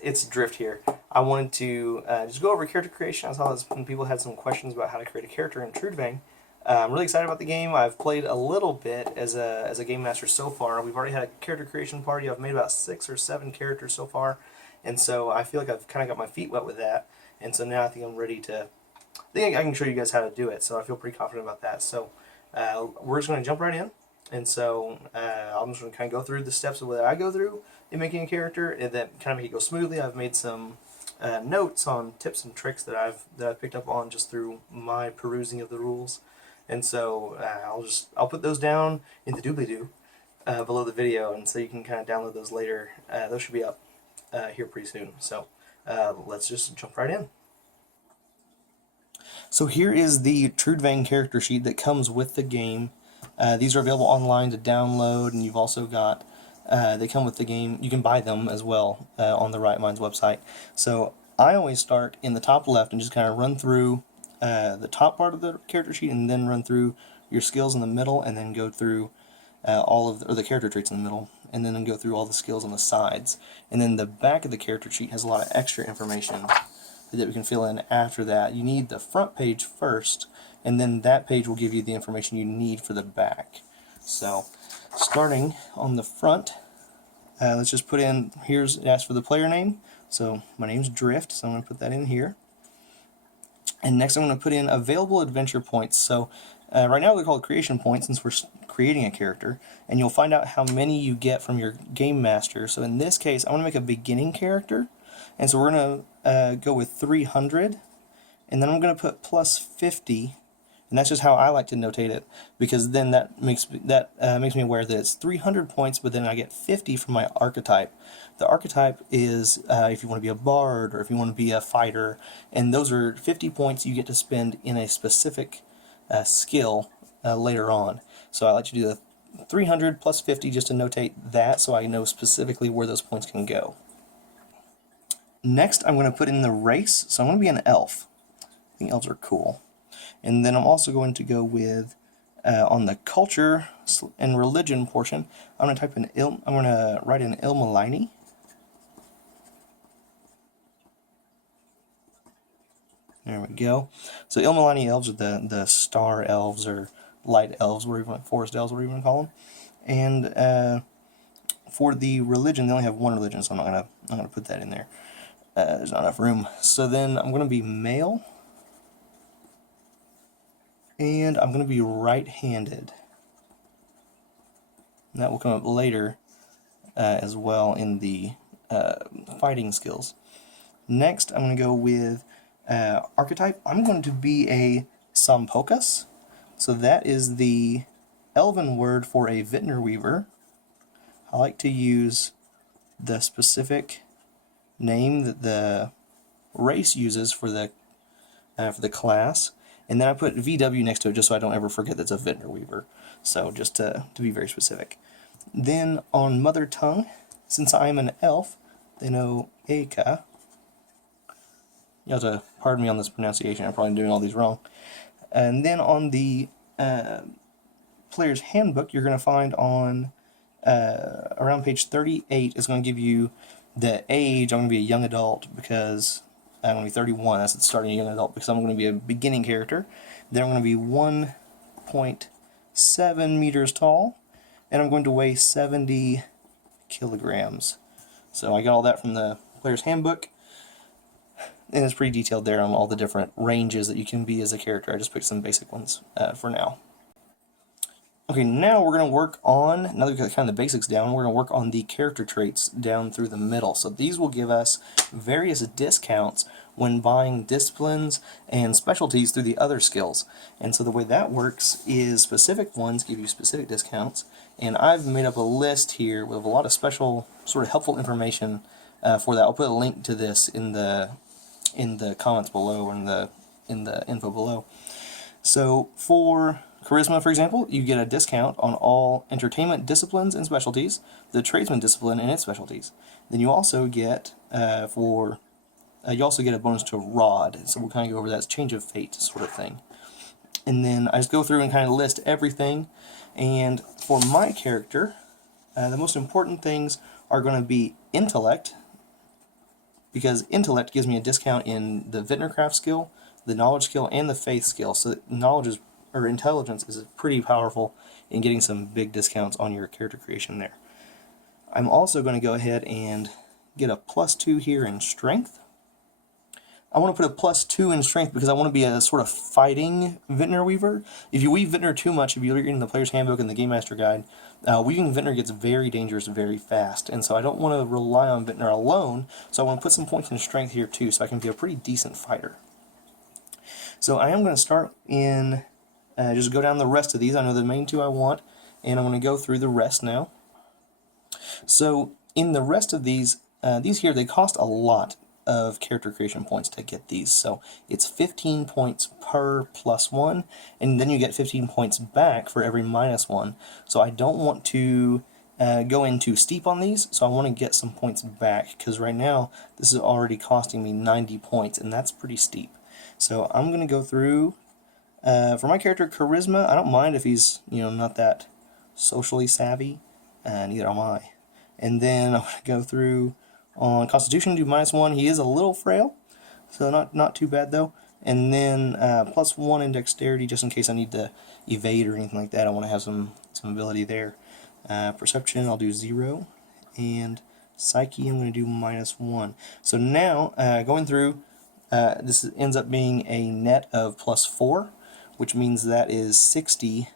It's Drift here. I wanted to just go over character creation. I saw some people had some questions about how to create a character in Trudvang. I'm really excited about the game. I've played a little bit as a game master so far. We've already had a character creation party. I've made about 6 or 7 characters so far, and so I feel like I've kind of got my feet wet with that. And so now I think I'm ready to. I think I can show you guys how to do it. So I feel pretty confident about that. So we're just going to jump right in. And so I'm just going to kind of go through the steps of what I go through in making a character, and then kind of make it go smoothly. I've made some notes on tips and tricks that I've picked up on just through my perusing of the rules, and so I'll put those down in the doobly-doo below the video, and so you can kind of download those later. Those should be up here pretty soon. So let's just jump right in. So here is the Trudvang character sheet that comes with the game. These are available online to download, and you've also got they come with the game. You can buy them as well on the Right Minds website. So I always start in the top left and just kind of run through the top part of the character sheet, and then run through your skills in the middle, and then go through all of the character traits in the middle, and then go through all the skills on the sides. And then the back of the character sheet has a lot of extra information that we can fill in after that. You need the front page first, and then that page will give you the information you need for the back. So starting on the front, let's just put in, it asks for the player name. So my name's Drift, so I'm going to put that in here. And next I'm going to put in available adventure points. So right now they're called creation points since we're creating a character, and you'll find out how many you get from your game master. So in this case I want to make a beginning character, and so we're going to go with 300, and then I'm going to put plus 50. And that's just how I like to notate it, because then that makes me aware that it's 300 points, but then I get 50 from my archetype. The archetype is if you want to be a bard or if you want to be a fighter, and those are 50 points you get to spend in a specific skill later on. So I like to do the 300 plus 50 just to notate that, so I know specifically where those points can go. Next, I'm going to put in the race, so I'm going to be an elf. I think elves are cool. And then I'm also going to go with on the culture and religion portion. I'm going to type in I'm going to write in Ilmalini. There we go. So Ilmalini elves are the star elves or light elves, or even forest elves, whatever you want to call them. And for the religion, they only have one religion, so I'm not gonna put that in there. There's not enough room. So then I'm going to be male. And I'm going to be right-handed. And that will come up later as well in the fighting skills. Next, I'm going to go with archetype. I'm going to be a Sampokas. So that is the elven word for a Vitner Weaver. I like to use the specific name that the race uses for the class. And then I put VW next to it just so I don't ever forget that's a Vitner Weaver. So just to be very specific. Then on mother tongue, since I am an elf, they know Eka. You have to pardon me on this pronunciation, I'm probably doing all these wrong. And then on the player's handbook, you're going to find on around page 38, it's going to give you the age. I'm going to be a young adult because I'm going to be 31, that's the starting young adult, because I'm going to be a beginning character. Then I'm going to be 1.7 meters tall, and I'm going to weigh 70 kilograms. So I got all that from the player's handbook, and it's pretty detailed there on all the different ranges that you can be as a character. I just picked some basic ones for now. Okay, now we're going to work on, now that we've got kind of the basics down, we're going to work on the character traits down through the middle. So these will give us various discounts when buying disciplines and specialties through the other skills. And so the way that works is specific ones give you specific discounts, and I've made up a list here with a lot of special sort of helpful information for that. I'll put a link to this in the comments below, or in the info below. So for Charisma, for example, you get a discount on all entertainment disciplines and specialties, the tradesman discipline and its specialties. Then you also get a bonus to Rod, so we'll kind of go over that. It's change of fate sort of thing. And then I just go through and kind of list everything. And for my character, the most important things are going to be intellect, because intellect gives me a discount in the Vitner craft skill, the knowledge skill, and the faith skill. So knowledge is, or intelligence is pretty powerful in getting some big discounts on your character creation there. I'm also going to go ahead and get a +2 here in strength. I want to put a +2 in strength because I want to be a sort of fighting Vitner Weaver. If you weave Vitner too much, if you read in the Player's Handbook and the Game Master Guide, weaving Vitner gets very dangerous very fast, and so I don't want to rely on Vitner alone, so I want to put some points in strength here too, so I can be a pretty decent fighter. So I am going to start in, just go down the rest of these. I know the main two I want, and I'm going to go through the rest now. So in the rest of these here, they cost a lot of character creation points to get these. So it's 15 points per +1, and then you get 15 points back for every -1. So I don't want to go in too steep on these, so I want to get some points back, because right now this is already costing me 90 points, and that's pretty steep. So I'm going to go through, for my character Charisma, I don't mind if he's, not that socially savvy, neither am I. And then I'm going to go through on Constitution, do -1. He is a little frail, so not too bad though. And then +1 in Dexterity, just in case I need to evade or anything like that. I want to have some ability there. Perception, I'll do 0. And Psyche, I'm going to do -1. So now, going through, this ends up being a net of +4, which means that is 60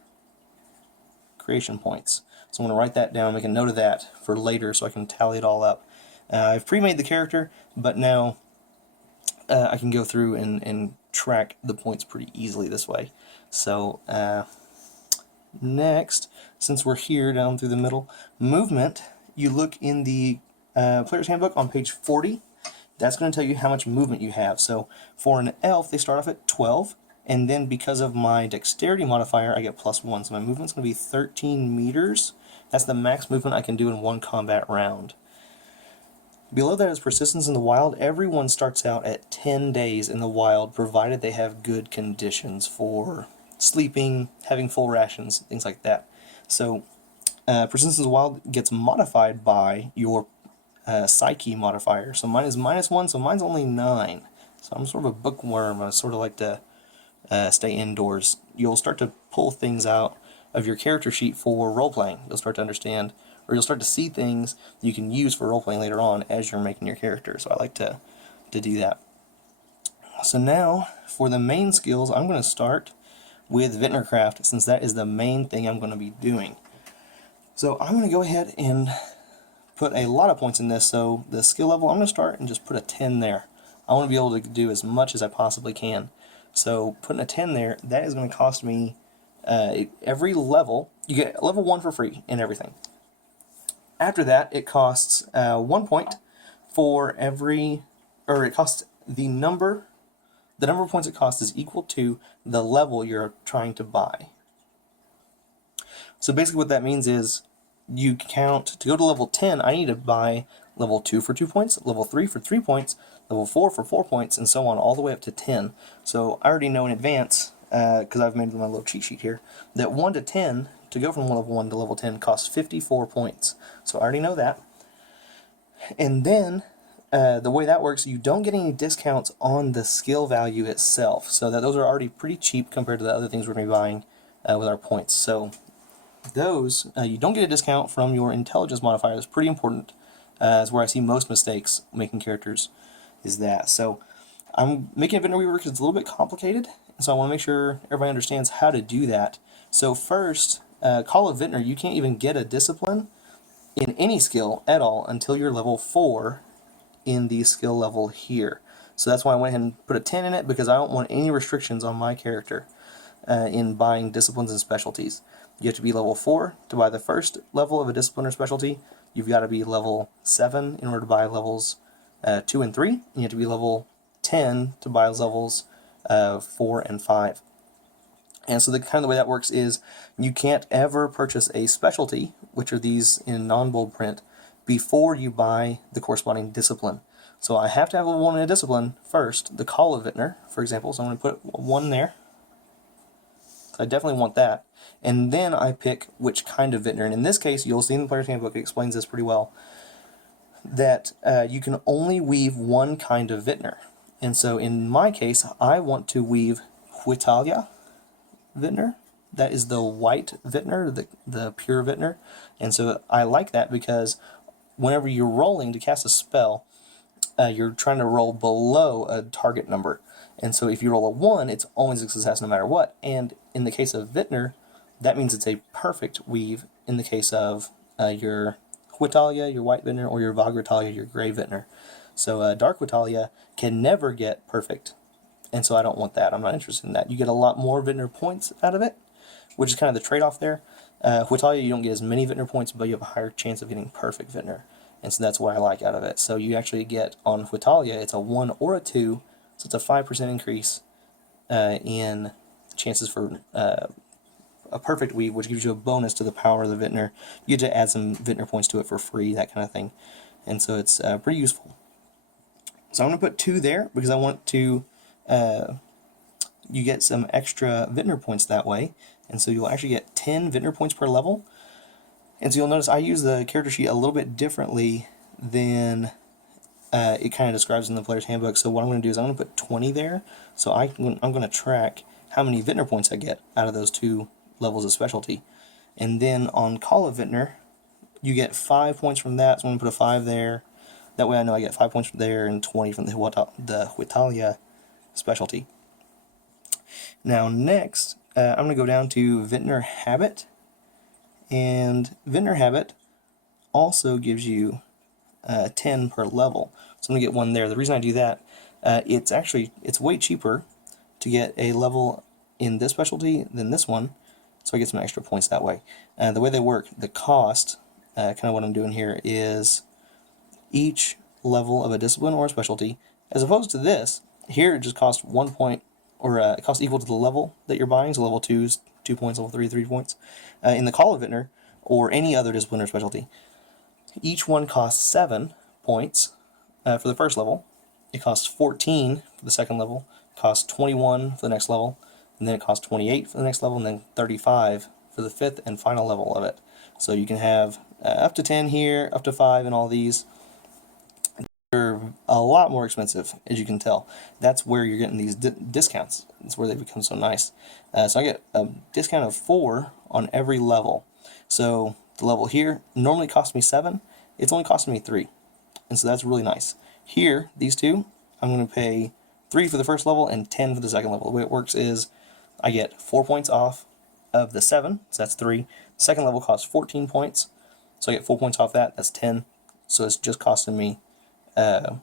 creation points. So I'm going to write that down, make a note of that for later so I can tally it all up. I've pre-made the character, but now I can go through and track the points pretty easily this way. So next, since we're here down through the middle, movement, you look in the Player's Handbook on page 40. That's going to tell you how much movement you have. So for an elf, they start off at 12, and then because of my dexterity modifier, I get +1. So my movement's going to be 13 meters. That's the max movement I can do in one combat round. Below that is persistence in the wild. Everyone starts out at 10 days in the wild, provided they have good conditions for sleeping, having full rations, things like that. So persistence in the wild gets modified by your Psyche modifier. So mine is -1, so mine's only 9. So I'm sort of a bookworm. I sort of like to stay indoors. You'll start to pull things out of your character sheet for role-playing. You'll start to understand, or you'll start to see things you can use for role-playing later on as you're making your character. So I like to do that. So now, for the main skills, I'm going to start with Vitner Craft, since that is the main thing I'm going to be doing. So I'm going to go ahead and put a lot of points in this. So the skill level, I'm going to start and just put a 10 there. I want to be able to do as much as I possibly can. So putting a 10 there, that is going to cost me every level. You get level 1 for free and everything. After that, it costs 1 point for every, or it costs the number of points it costs is equal to the level you're trying to buy. So basically what that means is you count, to go to level 10, I need to buy level 2 for 2 points, level 3 for 3 points, level 4 for 4 points, and so on, all the way up to 10. So I already know in advance, because I've made my little cheat sheet here, that 1 to 10, to go from level 1 to level 10, costs 54 points. So I already know that. And then, the way that works, you don't get any discounts on the skill value itself. So that those are already pretty cheap compared to the other things we're going to be buying with our points. So those, you don't get a discount from your intelligence modifier. That's pretty important. That's where I see most mistakes making characters, is that. So I'm making a Vitner Weaver because it's a little bit complicated. So I want to make sure everybody understands how to do that. So first, Call of Vitner, you can't even get a discipline in any skill at all until you're level 4 in the skill level here. So that's why I went ahead and put a 10 in it, because I don't want any restrictions on my character in buying disciplines and specialties. You have to be level 4 to buy the first level of a discipline or specialty. You've got to be level 7 in order to buy levels 2 and 3. You have to be level 10 to buy levels 4 and 5. And so the kind of the way that works is you can't ever purchase a specialty, which are these in non-bold print, before you buy the corresponding discipline. So I have to have level 1 in a discipline first, the Call of Vitner, for example. So I'm going to put 1 there. I definitely want that. And then I pick which kind of Vitner. And in this case, you'll see in the Player's Handbook, it explains this pretty well. that you can only weave one kind of Vitner. And so in my case, I want to weave Whitalia Vitner. That is the white Vitner, the pure Vitner. And so I like that because whenever you're rolling to cast a spell, you're trying to roll below a target number. And so if you roll a 1, it's always a success no matter what. And in the case of Vitner, that means it's a perfect weave in the case of your Whitalia, your white Vitner, or your Vagratalia, your gray Vitner. So Dark Whitalia can never get perfect. And so I don't want that. I'm not interested in that. You get a lot more Vitner points out of it, which is kind of the trade-off there. Whitalia, you don't get as many Vitner points, but you have a higher chance of getting perfect Vitner. And so that's what I like out of it. So you actually get, on Whitalia, it's a 1 or a 2, so it's a 5% increase in chances for a perfect weave, which gives you a bonus to the power of the Vitner. You get to add some Vitner points to it for free, that kind of thing. And so it's pretty useful. So I'm going to put 2 there because I want to, you get some extra Vitner points that way. And so you'll actually get 10 Vitner points per level. And so you'll notice I use the character sheet a little bit differently than it kind of describes in the player's handbook. So what I'm going to do is I'm going to put 20 there. So I'm going to track how many Vitner points I get out of those 2 levels of specialty. And then on Call of Vitner, you get 5 points from that. So I'm going to put a 5 there. That way I know I get 5 points from there and 20 from the Whitalia specialty. Now next, I'm going to go down to Vitner Habit. And Vitner Habit also gives you 10 per level. So I'm going to get 1 there. The reason I do that, it's way cheaper to get a level in this specialty than this one, so I get some extra points that way. The way they work, the cost, kind of what I'm doing here, is each level of a discipline or a specialty, as opposed to this, here it just costs 1 point, or it costs equal to the level that you're buying, so level 2 is 2 points, level 3, 3 points. In the Call of Vitner, or any other discipline or specialty, each one costs 7 points for the first level. It costs 14 for the second level, costs 21 for the next level, and then it costs 28 for the next level, and then 35 for the 5th and final level of it. So you can have up to 10 here, up to 5 in all these. They're a lot more expensive, as you can tell. That's where you're getting these discounts. That's where they become so nice. So I get a discount of 4 on every level. So the level here normally cost me 7. It's only costing me 3. And so that's really nice. Here, these two, I'm going to pay 3 for the first level and 10 for the second level. The way it works is I get 4 points off of the 7, so that's 3. The second level costs 14 points, so I get 4 points off that, that's 10. So it's just costing me, did I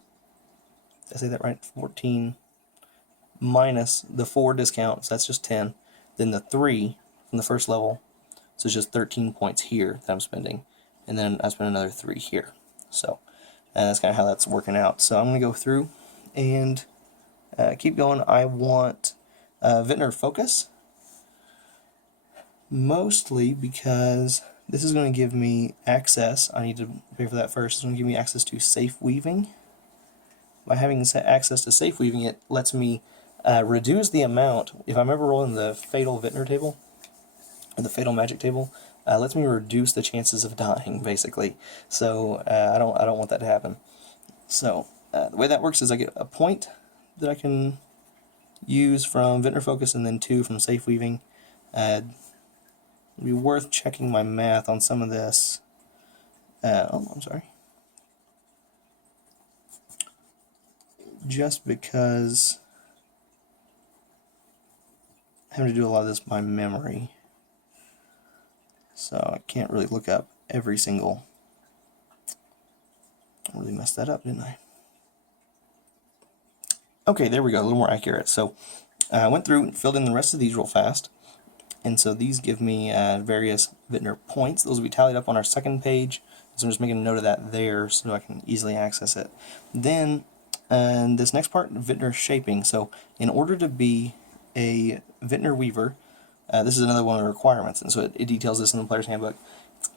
say that right? 14 minus the 4 discounts, that's just 10. Then the 3 from the first level, so it's just 13 points here that I'm spending. And then I spend another 3 here. So that's kind of how that's working out. So I'm going to go through and keep going. I want Vitner Focus, mostly because this is going to give me access. I need to pay for that first. It's going to give me access to safe weaving. By having access to safe weaving, it lets me reduce the amount. If I'm ever rolling the Fatal Vitner table, or the Fatal Magic table, lets me reduce the chances of dying, basically. So I don't want that to happen. So the way that works is I get a point that I can use from Vitner Focus, and then 2 from safe weaving. It'd be worth checking my math on some of this. Oh, I'm sorry. Just because I'm having to do a lot of this by memory, so I can't really look up every single. I really messed that up, didn't I? Okay, there we go, a little more accurate. So I went through and filled in the rest of these real fast. And so these give me various Vitner points. Those will be tallied up on our second page. So I'm just making a note of that there so I can easily access it. Then this next part, Vitner Shaping. So in order to be a Vitner Weaver, this is another one of the requirements. And so it details this in the player's handbook.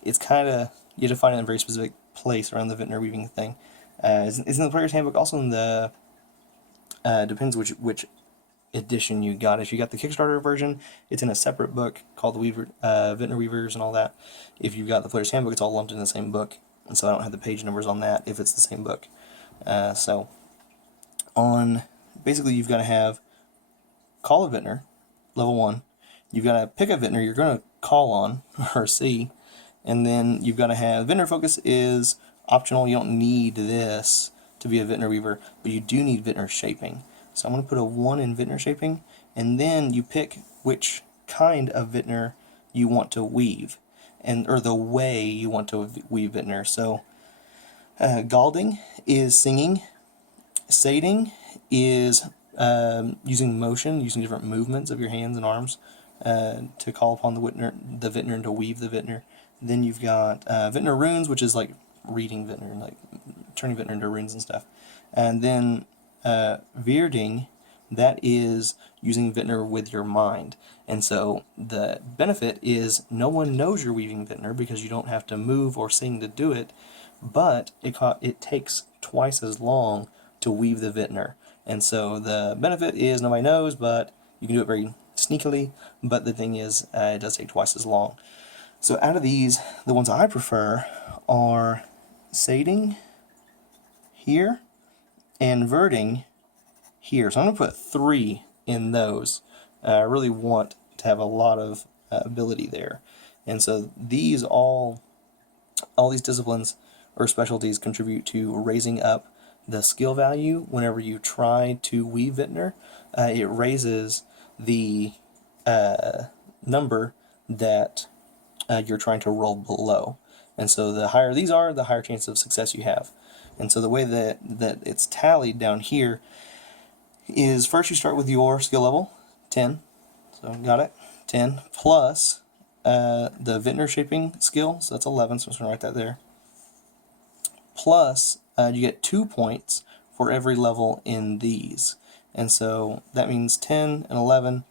It's kind of, you have to find it in a very specific place around the Vitner Weaving thing. It's in the player's handbook, also in the, depends which edition you got. If you got the Kickstarter version, it's in a separate book called the Vitner Weavers and all that. If you've got the player's handbook, it's all lumped in the same book. and so I don't have the page numbers on that if it's the same book. So on, basically you've got to have call a Vitner, level 1. You've got to pick a Vitner you're going to call on, or see, and then you've got to have, Vitner Focus is optional. You don't need this to be a Vitner Weaver, but you do need Vitner Shaping. So I'm going to put a 1 in Vitner Shaping, and then you pick which kind of Vitner you want to weave, or the way you want to weave Vitner. So Galding is singing, Sating is using motion, using different movements of your hands and arms to call upon the Vitner and to weave the Vitner. Then you've got Vitner Runes, which is like reading Vitner, like turning Vitner into runes and stuff. And then Wielding, that is using Vitner with your mind. And so the benefit is no one knows you're weaving Vitner because you don't have to move or sing to do it, but it takes twice as long to weave the Vitner. And so the benefit is nobody knows, but you can do it very sneakily, but the thing is it does take twice as long. So out of these, the ones I prefer are Sating here and Wielding here. So I'm going to put 3 in those. I really want to have a lot of ability there. And so these all these disciplines or specialties contribute to raising up the skill value whenever you try to weave Vitner. It raises the number that you're trying to roll below. And so the higher these are, the higher chance of success you have. And so the way that it's tallied down here is first you start with your skill level, 10. So got it, 10, plus the Vitner Shaping skill, so that's 11, so I'm just going to write that there. Plus, you get 2 points for every level in these. And so that means 10 and 11,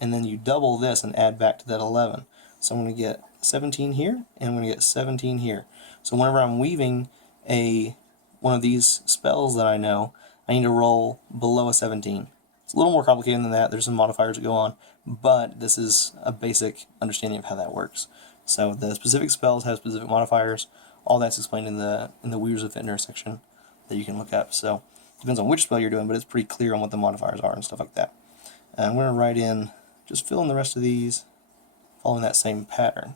and then you double this and add back to that 11. So I'm going to get 17 here, and I'm going to get 17 here. So whenever I'm weaving one of these spells that I know, I need to roll below a 17. It's a little more complicated than that. There's some modifiers that go on, but this is a basic understanding of how that works. So the specific spells have specific modifiers. All that's explained in the Weavers of Vitner section that you can look up. So it depends on which spell you're doing, but it's pretty clear on what the modifiers are and stuff like that. I'm going to write in, just fill in the rest of these, following that same pattern.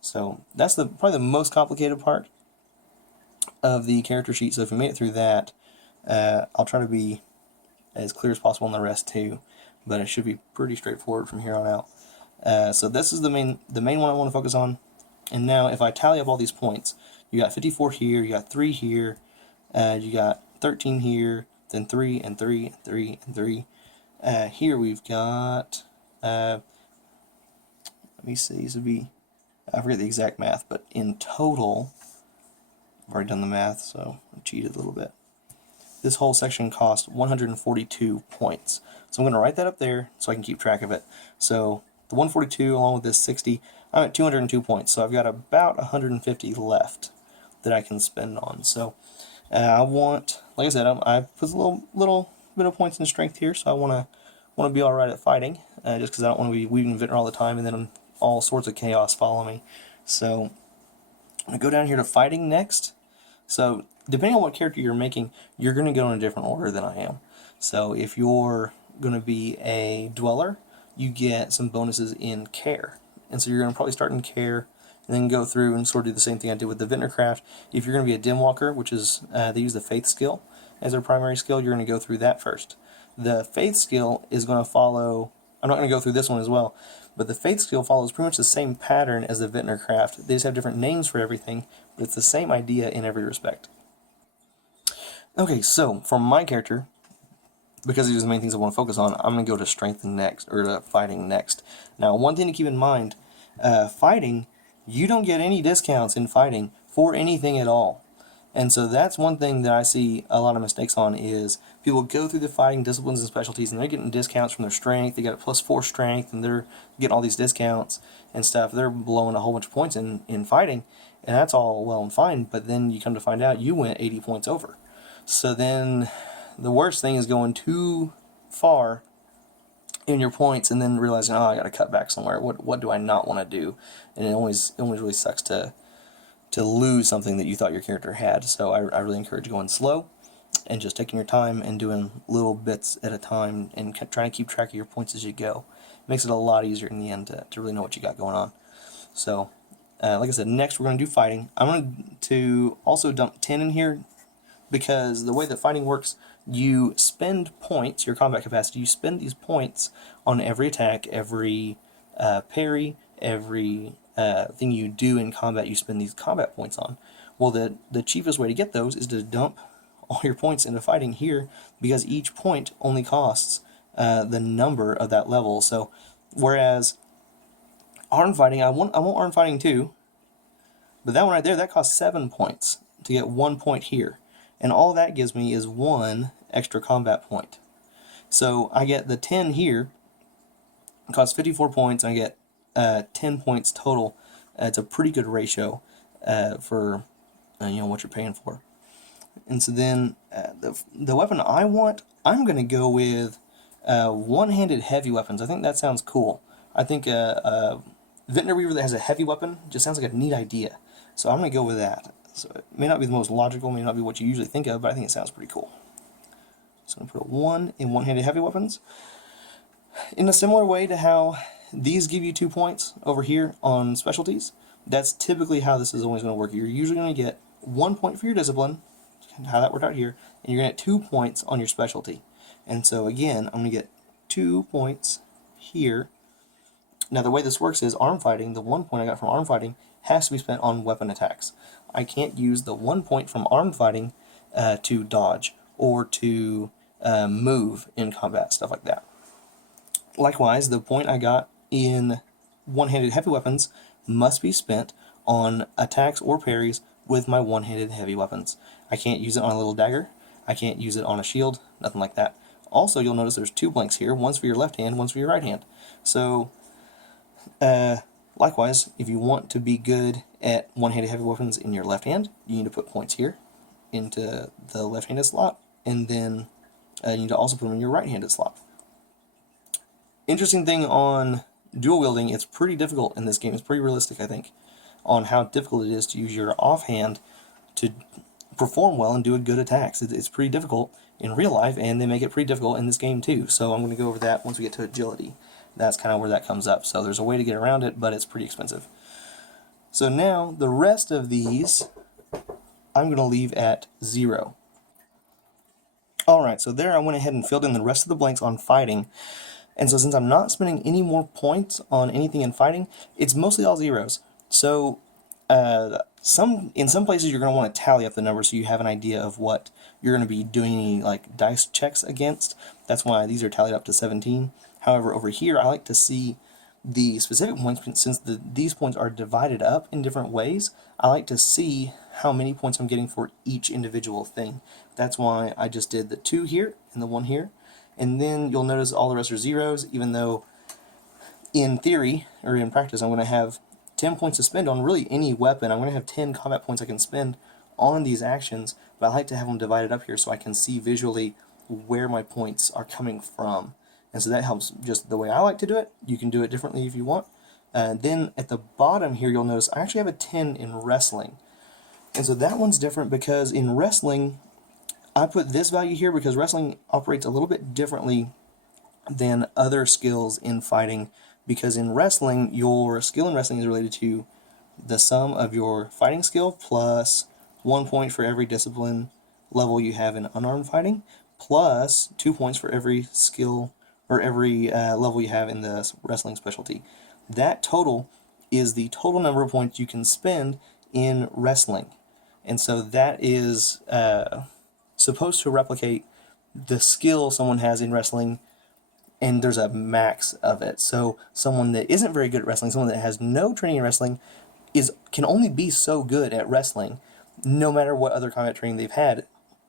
So that's probably the most complicated part of the character sheet. So if you made it through that, I'll try to be as clear as possible on the rest too, but it should be pretty straightforward from here on out. So this is the main one I want to focus on. And now if I tally up all these points, you got 54 here, you got 3 here, you got 13 here, then 3 and 3 and 3 and 3. Here we've got, let me see, this would be, I forget the exact math, but in total, I've already done the math, so I cheated a little bit. This whole section cost 142 points. So I'm going to write that up there so I can keep track of it. So the 142 along with this 60, I'm at 202 points. So I've got about 150 left that I can spend on. So I want, like I said, I put a little bit of points in strength here. So I want to be all right at fighting, just because I don't want to be weaving Vitner all the time and then all sorts of chaos follow me. So I'm going to go down here to fighting next. So depending on what character you're making, you're going to go in a different order than I am. So if you're going to be a dweller, you get some bonuses in care. And so you're going to probably start in care and then go through and sort of do the same thing I did with the Vitner Craft. If you're going to be a dim walker, which is, they use the faith skill as their primary skill, you're going to go through that first. The faith skill is going to follow, I'm not going to go through this one as well, but the faith skill follows pretty much the same pattern as the Vitner Craft. They just have different names for everything, but it's the same idea in every respect. Okay, so for my character, because these are the main things I want to focus on, I'm going to go to strength next, or to fighting next. Now, one thing to keep in mind, fighting, you don't get any discounts in fighting for anything at all. And so that's one thing that I see a lot of mistakes on, is people go through the fighting disciplines and specialties and they're getting discounts from their strength. They got a +4 strength and they're getting all these discounts and stuff. They're blowing a whole bunch of points in fighting, and that's all well and fine, but then you come to find out you went 80 points over. So then the worst thing is going too far in your points and then realizing, oh, I got to cut back somewhere. What do I not want to do? And it always really sucks to to lose something that you thought your character had. So I really encourage going slow and just taking your time and doing little bits at a time and trying to keep track of your points as you go. It makes it a lot easier in the end to really know what you got going on. So, like I said, next we're going to do fighting. I'm going to also dump 10 in here because the way that fighting works, you spend points, your combat capacity, you spend these points on every attack, every parry, every thing you do in combat, you spend these combat points on. Well, the cheapest way to get those is to dump all your points into fighting here, because each point only costs the number of that level. So whereas arm fighting, I want arm fighting too, but that one right there, that costs 7 points to get 1 point here, and all that gives me is 1 extra combat point. So I get the 10 here, it costs 54 points, and I get 10 points total. It's a pretty good ratio for what you're paying for. And so then the weapon I want, I'm going to go with one-handed heavy weapons. I think that sounds cool. I think Vitner Weaver that has a heavy weapon just sounds like a neat idea. So I'm going to go with that. So it may not be the most logical, may not be what you usually think of, but I think it sounds pretty cool. So I'm going to put a 1 in one-handed heavy weapons. In a similar way to how these give you 2 points over here on specialties, that's typically how this is always going to work. You're usually going to get 1 point for your discipline, how that worked out here, and you're going to get 2 points on your specialty. And so again, I'm going to get 2 points here. Now the way this works is arm fighting, the 1 point I got from arm fighting has to be spent on weapon attacks. I can't use the 1 point from arm fighting to dodge or to move in combat, stuff like that. Likewise, the point I got in one-handed heavy weapons must be spent on attacks or parries with my one-handed heavy weapons. I can't use it on a little dagger. I can't use it on a shield, nothing like that. Also, you'll notice there's 2 blanks here, one's for your left hand, one's for your right hand. So, likewise, if you want to be good at one-handed heavy weapons in your left hand, you need to put points here into the left-handed slot, and then you need to also put them in your right-handed slot. Interesting thing on dual wielding, it's pretty difficult in this game. It's pretty realistic, I think, on how difficult it is to use your offhand to perform well and do good attacks. It's pretty difficult in real life, and they make it pretty difficult in this game too. So I'm going to go over that once we get to agility. That's kind of where that comes up. So there's a way to get around it, but it's pretty expensive. So now the rest of these I'm going to leave at 0. Alright, so there I went ahead and filled in the rest of the blanks on fighting. And so since I'm not spending any more points on anything in fighting, it's mostly all zeros. So in some places you're going to want to tally up the numbers so you have an idea of what you're going to be doing any like dice checks against. That's why these are tallied up to 17. However, over here I like to see the specific points, since these points are divided up in different ways. I like to see how many points I'm getting for each individual thing. That's why I just did the 2 here and the 1 here. And then you'll notice all the rest are zeros, even though in theory, or in practice, I'm going to have 10 points to spend on really any weapon. I'm going to have 10 combat points I can spend on these actions, but I like to have them divided up here so I can see visually where my points are coming from. And so that helps just the way I like to do it. You can do it differently if you want. Then at the bottom here, you'll notice I actually have a 10 in wrestling. And so that one's different because in wrestling, I put this value here because wrestling operates a little bit differently than other skills in fighting, because in wrestling, your skill in wrestling is related to the sum of your fighting skill plus 1 point for every discipline level you have in unarmed fighting, plus 2 points for every skill or every level you have in the wrestling specialty. That total is the total number of points you can spend in wrestling. And so that is supposed to replicate the skill someone has in wrestling, and there's a max of it. So someone that isn't very good at wrestling, someone that has no training in wrestling, can only be so good at wrestling, no matter what other combat training they've had.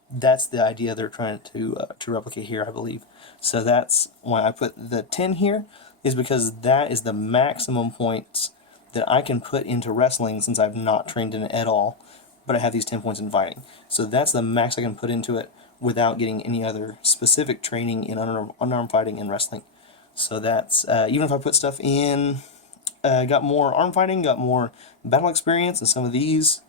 That's the idea they're trying to replicate here, I believe. So that's why I put the 10 here, is because that is the maximum points that I can put into wrestling since I've not trained in it at all, but I have these 10 points in fighting. So that's the max I can put into it without getting any other specific training in unarmed fighting and wrestling. So that's, even if I put stuff in, got more arm fighting, got more battle experience, and some of these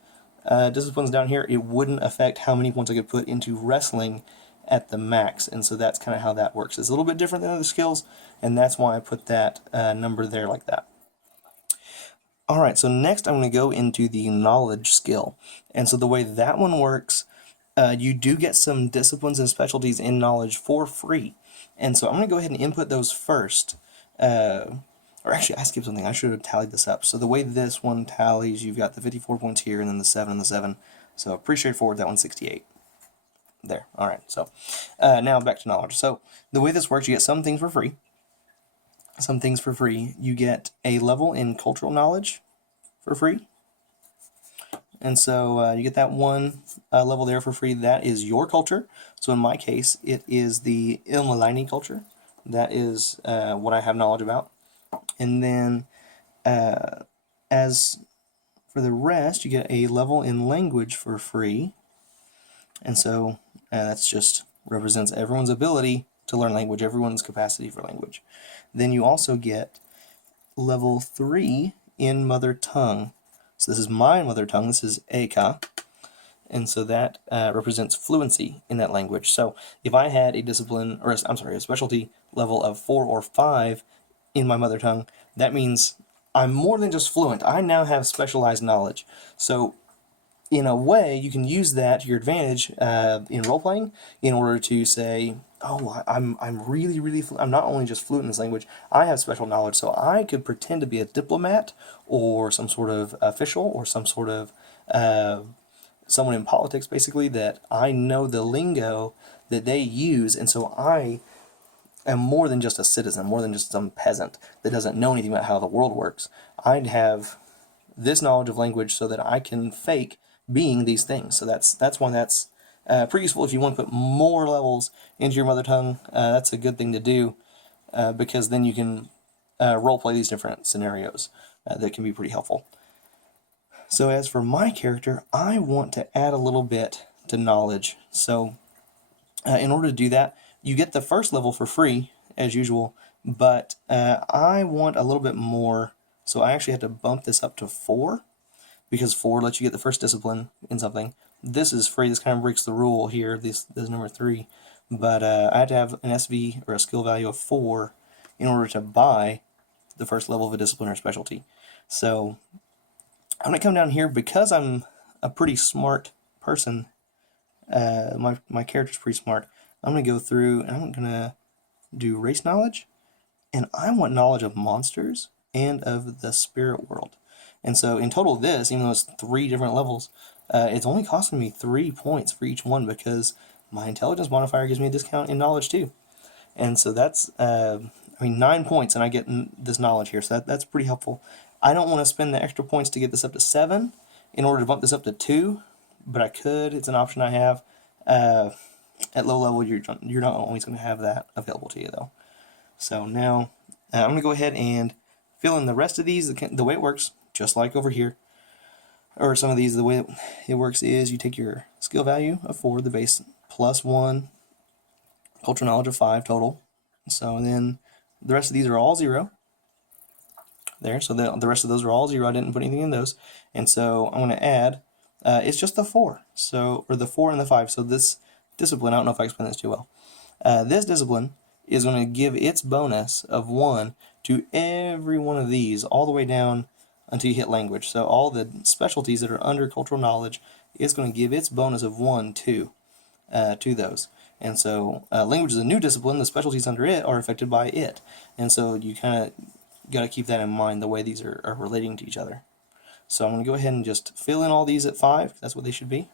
disciplines down here, it wouldn't affect how many points I could put into wrestling at the max, and so that's kind of how that works. It's a little bit different than other skills, and that's why I put that number there like that. Alright, so next I'm going to go into the knowledge skill. And so the way that one works, you do get some disciplines and specialties in knowledge for free. And so I'm going to go ahead and input those first. Or actually, I skipped something. I should have tallied this up. So the way this one tallies, you've got the 54 points here, and then the 7 and the 7. So pretty straightforward, that one's 68. There, alright, so now back to knowledge. So the way this works, you get some things for free. Some things for free. You get a level in cultural knowledge for free. And so you get that one level there for free. That is your culture. So in my case, it is the Ilmalini culture. That is what I have knowledge about. And then as for the rest, you get a level in language for free. And so that's just represents everyone's ability to learn language, everyone's capacity for language. Then you also get level 3 in mother tongue. So this is my mother tongue, this is Eka, and so that represents fluency in that language. So if I had a discipline, or a specialty level of 4 or 5 in my mother tongue, that means I'm more than just fluent. I now have specialized knowledge. So in a way, you can use that to your advantage in role-playing in order to say, oh, I'm really, really, I'm not only just fluent in this language, I have special knowledge, so I could pretend to be a diplomat or some sort of official or some sort of someone in politics, basically, that I know the lingo that they use, and so I am more than just a citizen, more than just some peasant that doesn't know anything about how the world works. I'd have this knowledge of language so that I can fake being these things. So that's one that's pretty useful if you want to put more levels into your mother tongue. That's a good thing to do because then you can roleplay these different scenarios that can be pretty helpful. So as for my character, I want to add a little bit to knowledge. So in order to do that, you get the first level for free, as usual, but I want a little bit more, so I actually have to bump this up to 4, because 4 lets you get the first discipline in something. This is free. This kind of breaks the rule here. This is number 3. But I had to have an SV, or a skill value of 4, in order to buy the first level of a discipline or specialty. So I'm going to come down here, because I'm a pretty smart person. My character's pretty smart. I'm going to go through, and I'm going to do race knowledge. And I want knowledge of monsters and of the spirit world. And so in total this, even though it's 3 different levels, it's only costing me 3 points for each one, because my intelligence modifier gives me a discount in knowledge too. And so that's, 9 points and I get this knowledge here, so that's pretty helpful. I don't want to spend the extra points to get this up to 7 in order to bump this up to 2, but I could. It's an option I have. At low level, you're not always going to have that available to you though. So now I'm going to go ahead and fill in the rest of these the way it works, just like over here. Or some of these, the way it works is you take your skill value of 4, the base, plus 1, cultural knowledge of 5 total. So then the rest of these are all 0. There, so the rest of those are all 0. I didn't put anything in those. And so I'm going to add, it's just the 4. So, or the 4 and the 5. So this discipline, I don't know if I explained this too well. This discipline is going to give its bonus of 1 to every one of these, all the way down until you hit language. So all the specialties that are under cultural knowledge, it's going to give its bonus of 1 to those. And so language is a new discipline. The specialties under it are affected by it. And so you kind of got to keep that in mind, the way these are relating to each other. So I'm going to go ahead and just fill in all these at 5. That's what they should be.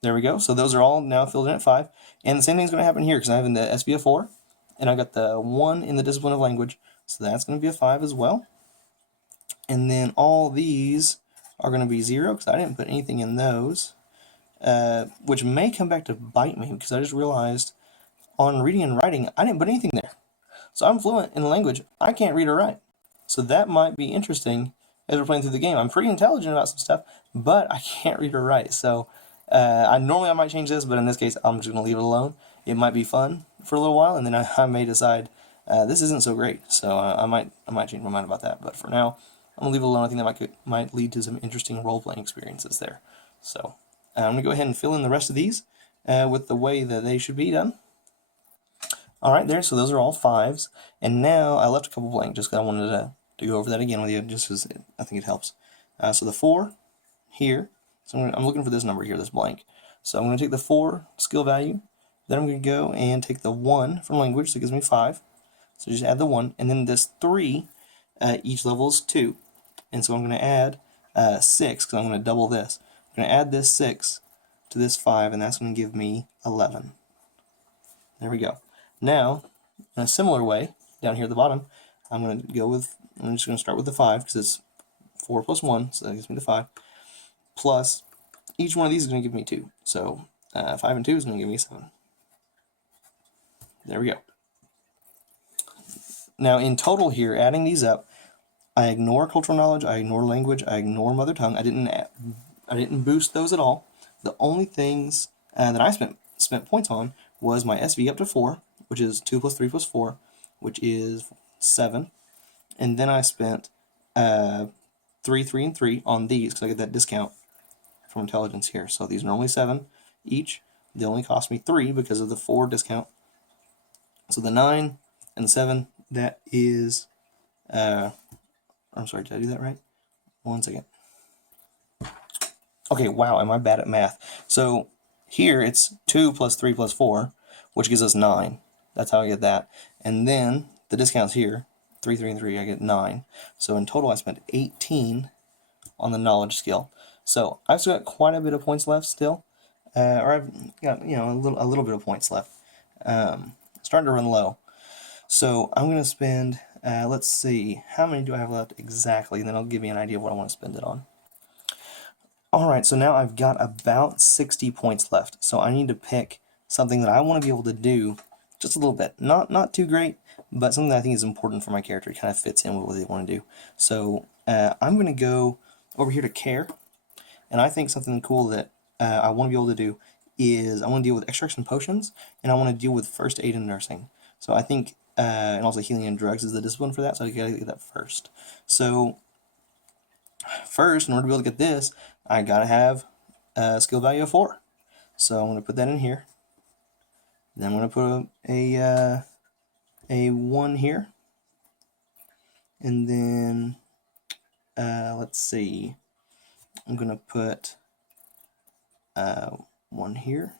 There we go. So those are all now filled in at 5. And the same thing's going to happen here, because I have in the SB of 4, and I got the 1 in the discipline of language. So that's going to be a 5 as well. And then all these are going to be 0, because I didn't put anything in those, which may come back to bite me, because I just realized on reading and writing, I didn't put anything there. So I'm fluent in the language. I can't read or write. So that might be interesting as we're playing through the game. I'm pretty intelligent about some stuff, but I can't read or write. So normally I might change this, but in this case, I'm just going to leave it alone. It might be fun for a little while, and then I may decide this isn't so great. So I might change my mind about that. But for now, I'm going to leave it alone. I think that might lead to some interesting role-playing experiences there. So I'm going to go ahead and fill in the rest of these with the way that they should be done. Alright there, so those are all 5s. And now I left a couple blank just because I wanted to go over that again with you, just because I think it helps. So the 4 here, so I'm looking for this number here, this blank. So I'm going to take the 4 skill value, then I'm going to go and take the 1 from language, so it gives me 5. So just add the 1, and then this 3, each level is 2. And so I'm going to add 6, because I'm going to double this. I'm going to add this 6 to this 5, and that's going to give me 11. There we go. Now, in a similar way, down here at the bottom, I'm just going to start with the 5, because it's 4 plus 1, so that gives me the 5, plus each one of these is going to give me 2. So 5 and 2 is going to give me 7. There we go. Now, in total here, adding these up, I ignore cultural knowledge, I ignore language, I ignore mother tongue. I didn't boost those at all. The only things that I spent points on was my SV up to 4, which is 2 plus 3 plus 4, which is 7. And then I spent 3, 3, and 3 on these because I get that discount from intelligence here. So these are normally 7 each. They only cost me 3 because of the 4 discount. So the 9 and the 7, that is... I'm sorry, did I do that right? 1 second. Okay, wow, am I bad at math? So here it's 2 plus 3 plus 4, which gives us 9. That's how I get that. And then the discounts here, 3, 3, and 3, I get 9. So in total I spent 18 on the knowledge skill. So I've still got quite a bit of points left still. Or I've got, a little bit of points left. Starting to run low. So I'm going to spend, let's see, how many do I have left exactly? And then I'll give you an idea of what I want to spend it on. Alright, so now I've got about 60 points left. So I need to pick something that I want to be able to do just a little bit. Not too great, but something that I think is important for my character. It kind of fits in with what they want to do. So I'm going to go over here to care. And I think something cool that I want to be able to do is I want to deal with extraction potions, and I want to deal with first aid and nursing. So I think, and also healing and drugs is the discipline for that, so I gotta get that first. So first, in order to be able to get this, I gotta have a skill value of 4. So I'm gonna put that in here. Then I'm gonna put a 1 here, and then let's see, I'm gonna put 1 here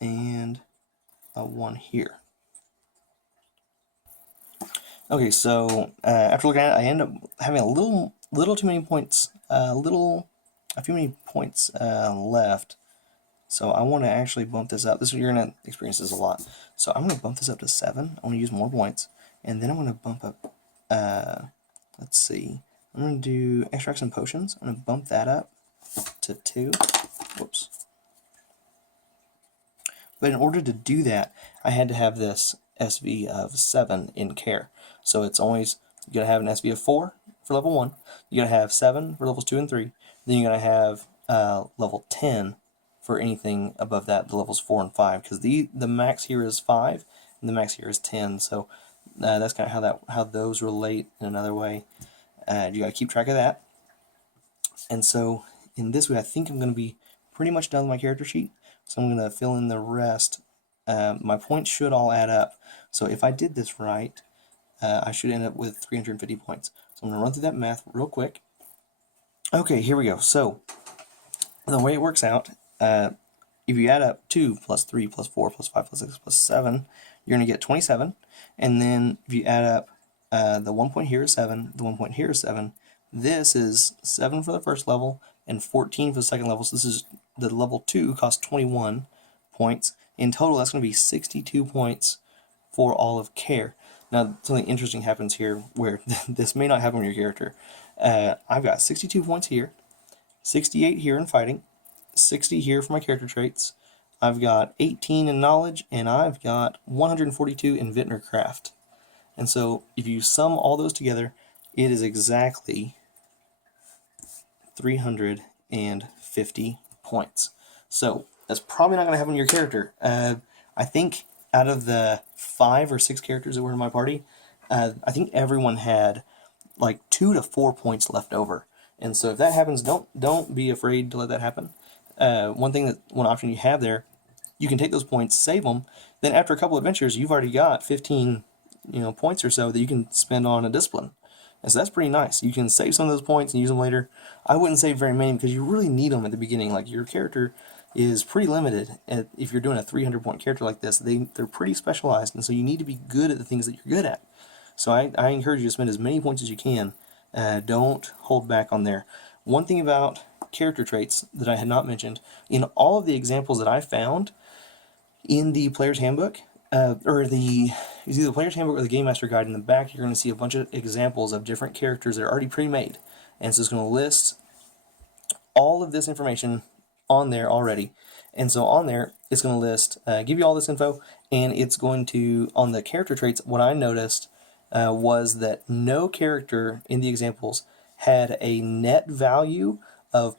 and a 1 here. Okay, so after looking at it, I end up having a little too many points, a few many points left. So I want to actually bump this up. You're going to experience this a lot. So I'm going to bump this up to 7. I want to use more points, and then I'm going to bump up. Let's see. I'm going to do extracts and potions. I'm going to bump that up to 2. Whoops. But in order to do that, I had to have this SV of 7 in care. So it's always, you gotta have an SV of 4 for level 1, you gotta have 7 for levels 2 and 3, then you gotta have level 10 for anything above that, the levels 4 and 5, because the max here is 5, and the max here is 10, so that's kind of how those relate in another way. You gotta keep track of that. And so in this way, I think I'm gonna be pretty much done with my character sheet. So I'm going to fill in the rest. My points should all add up. So if I did this right, I should end up with 350 points. So I'm going to run through that math real quick. Okay, here we go. So the way it works out, if you add up 2 plus 3 plus 4 plus 5 plus 6 plus 7, you're going to get 27. And then if you add up the 1 point here is 7, the 1 point here is 7, this is 7 for the first level and 14 for the second level. So this is the level 2 costs 21 points. In total, that's going to be 62 points for all of care. Now, something interesting happens here where this may not happen with your character. I've got 62 points here, 68 here in fighting, 60 here for my character traits. I've got 18 in knowledge, and I've got 142 in Vitner craft. And so if you sum all those together, it is exactly 350 points. So that's probably not going to happen in your character. I think out of the 5 or 6 characters that were in my party, I think everyone had like 2 to 4 points left over. And so if that happens, don't be afraid to let that happen. One option you have there, you can take those points, save them. Then after a couple adventures, you've already got 15, points or so that you can spend on a discipline. And so that's pretty nice. You can save some of those points and use them later. I wouldn't save very many because you really need them at the beginning. Like, your character is pretty limited. If you're doing a 300-point character like this, they're pretty specialized, and so you need to be good at the things that you're good at. So I encourage you to spend as many points as you can. Don't hold back on there. One thing about character traits that I had not mentioned, in all of the examples that I found in the Player's Handbook, either the Player's Handbook or the Game Master Guide, in the back you're going to see a bunch of examples of different characters that are already pre-made. And so it's going to list all of this information on there already. And so on there, it's going to list, give you all this info, and it's going to, on the character traits, what I noticed was that no character in the examples had a net value of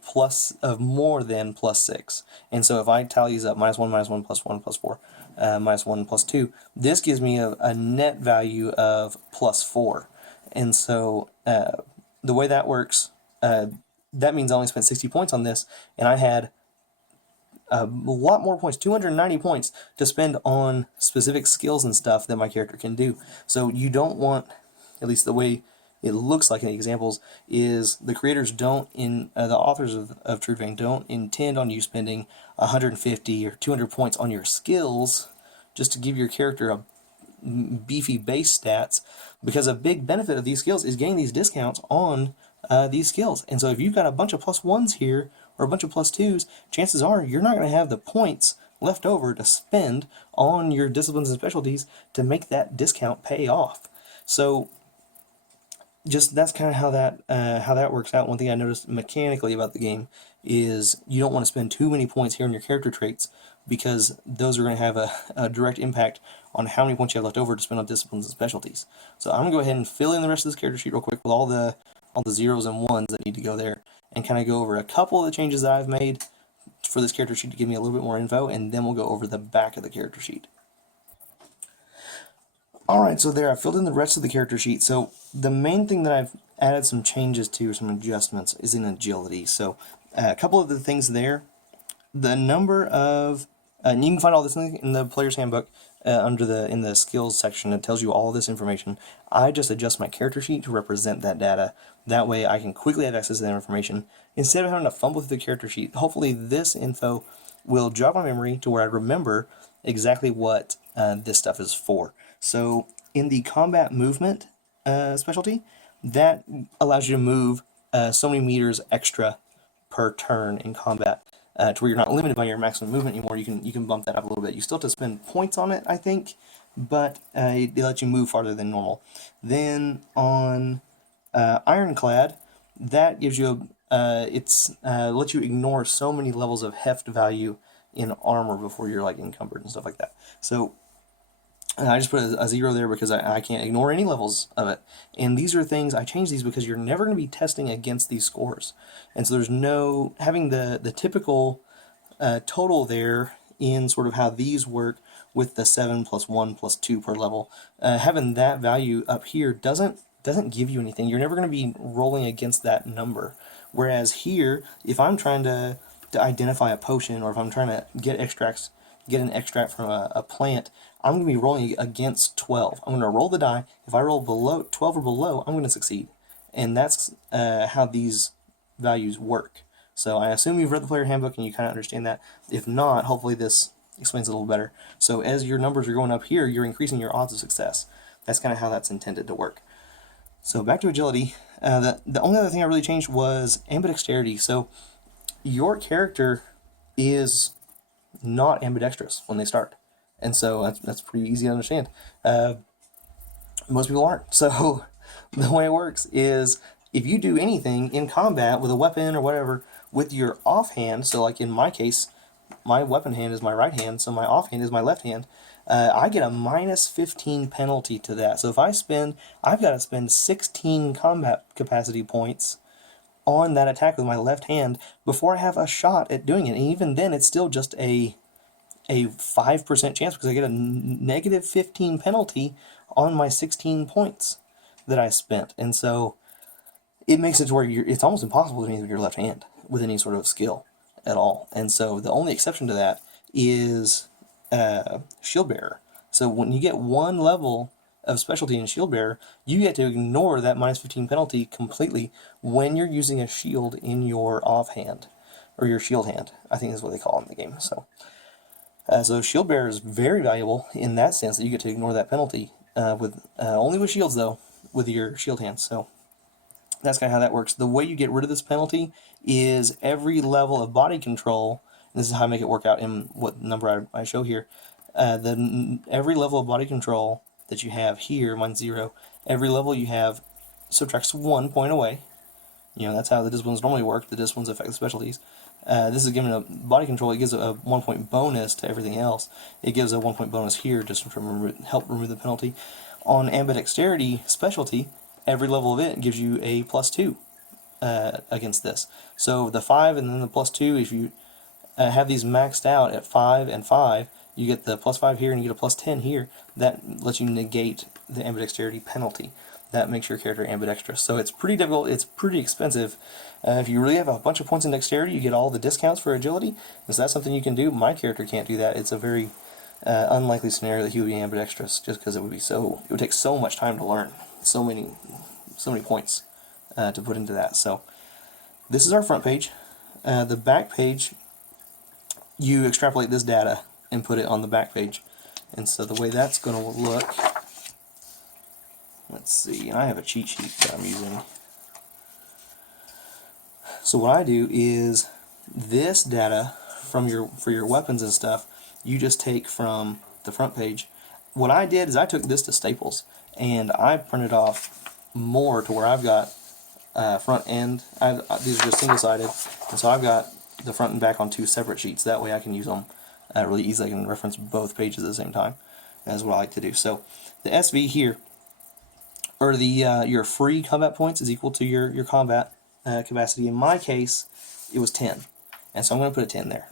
more than +6. And so if I tally these up, -1, -1, +1, +4, -1, +2, this gives me a net value of +4. And so the way that works, that means I only spent 60 points on this, and I had a lot more points, 290 points, to spend on specific skills and stuff that my character can do. So you don't want, at least the way it looks like in the examples, is the creators don't, the authors of Trudvang don't intend on you spending 150 or 200 points on your skills just to give your character a beefy base stats, because a big benefit of these skills is getting these discounts on these skills. And so if you've got a bunch of +1s here or a bunch of +2s, chances are you're not going to have the points left over to spend on your disciplines and specialties to make that discount pay off. So just that's kind of how that works out. One thing I noticed mechanically about the game is you don't want to spend too many points here on your character traits, because those are going to have a direct impact on how many points you have left over to spend on disciplines and specialties. So I'm going to go ahead and fill in the rest of this character sheet real quick with all the zeros and ones that need to go there, and kind of go over a couple of the changes that I've made for this character sheet to give me a little bit more info, and then we'll go over the back of the character sheet. Alright, so there, I've filled in the rest of the character sheet. So the main thing that I've added some changes to, or some adjustments, is in agility. So a couple of the things there, the number of, and you can find all this in the Player's Handbook, in the skills section. It tells you all this information. I just adjust my character sheet to represent that data. That way I can quickly have access to that information instead of having to fumble through the character sheet. Hopefully this info will jog my memory to where I remember exactly what this stuff is for. So in the combat movement specialty, that allows you to move so many meters extra per turn in combat, to where you're not limited by your maximum movement anymore. You can bump that up a little bit. You still have to spend points on it, I think, but it lets you move farther than normal. Then on Ironclad, that gives you lets you ignore so many levels of heft value in armor before you're like encumbered and stuff like that. So I just put a 0 there because I can't ignore any levels of it. And these are things, I changed these because you're never going to be testing against these scores. And so there's no, having the typical total there in sort of how these work with the 7 + 1 + 2 per level, having that value up here doesn't give you anything. You're never going to be rolling against that number. Whereas here, if I'm trying to identify a potion, or if I'm trying to get an extract from a plant, I'm going to be rolling against 12. I'm going to roll the die. If I roll below 12 or below, I'm going to succeed. And that's how these values work. So I assume you've read the Player Handbook and you kind of understand that. If not, hopefully this explains it a little better. So as your numbers are going up here, you're increasing your odds of success. That's kind of how that's intended to work. So back to agility. The only other thing I really changed was ambidexterity. So your character is not ambidextrous when they start. And so that's pretty easy to understand. Most people aren't. So the way it works is if you do anything in combat with a weapon or whatever with your offhand, so like in my case, my weapon hand is my right hand, so my offhand is my left hand, I get a -15 penalty to that. So if I've got to spend 16 combat capacity points on that attack with my left hand before I have a shot at doing it. And even then, it's still just a 5% chance because I get a -15 penalty on my 16 points that I spent. And so it makes it to where it's almost impossible to do anything with your left hand with any sort of skill at all. And so the only exception to that is Shield Bearer. So when you get one level of specialty in Shield Bearer, you get to ignore that -15 penalty completely when you're using a shield in your offhand, or your shield hand, I think is what they call it in the game. So Shield Bearer is very valuable in that sense that you get to ignore that penalty with only with shields though, with your shield hand. So that's kind of how that works. The way you get rid of this penalty is every level of body control. And this is how I make it work out in what number I show here. Every level of body control that you have here, mine's 0. Every level you have subtracts 1 point away. You know, that's how the disciplines normally work. The disciplines affect the specialties. This is given a body control. It gives a 1 point bonus to everything else. It gives a 1 point bonus here just to help remove the penalty. On Ambidexterity specialty, every level of it gives you a +2 against this. So the 5 and then the +2, if you have these maxed out at 5 and 5, you get the +5 here and you get a +10 here. That lets you negate the Ambidexterity penalty. That makes your character ambidextrous. So it's pretty difficult, it's pretty expensive. If you really have a bunch of points in dexterity, you get all the discounts for agility. So that's something you can do. My character can't do that. It's a very unlikely scenario that he would be ambidextrous, just because it would take so much time to learn. So many points to put into that. So this is our front page. The back page, you extrapolate this data and put it on the back page. And so the way that's going to look, let's see, I have a cheat sheet that I'm using. So what I do is this data for your weapons and stuff, you just take from the front page. What I did is I took this to Staples and I printed off more to where I've got front end. These are just single-sided, and so I've got the front and back on 2 separate sheets. That way I can use them really easily. I can reference both pages at the same time. That's what I like to do. So the SV here, or the your free combat points, is equal to your combat capacity. In my case, it was 10, and so I'm going to put a 10 there.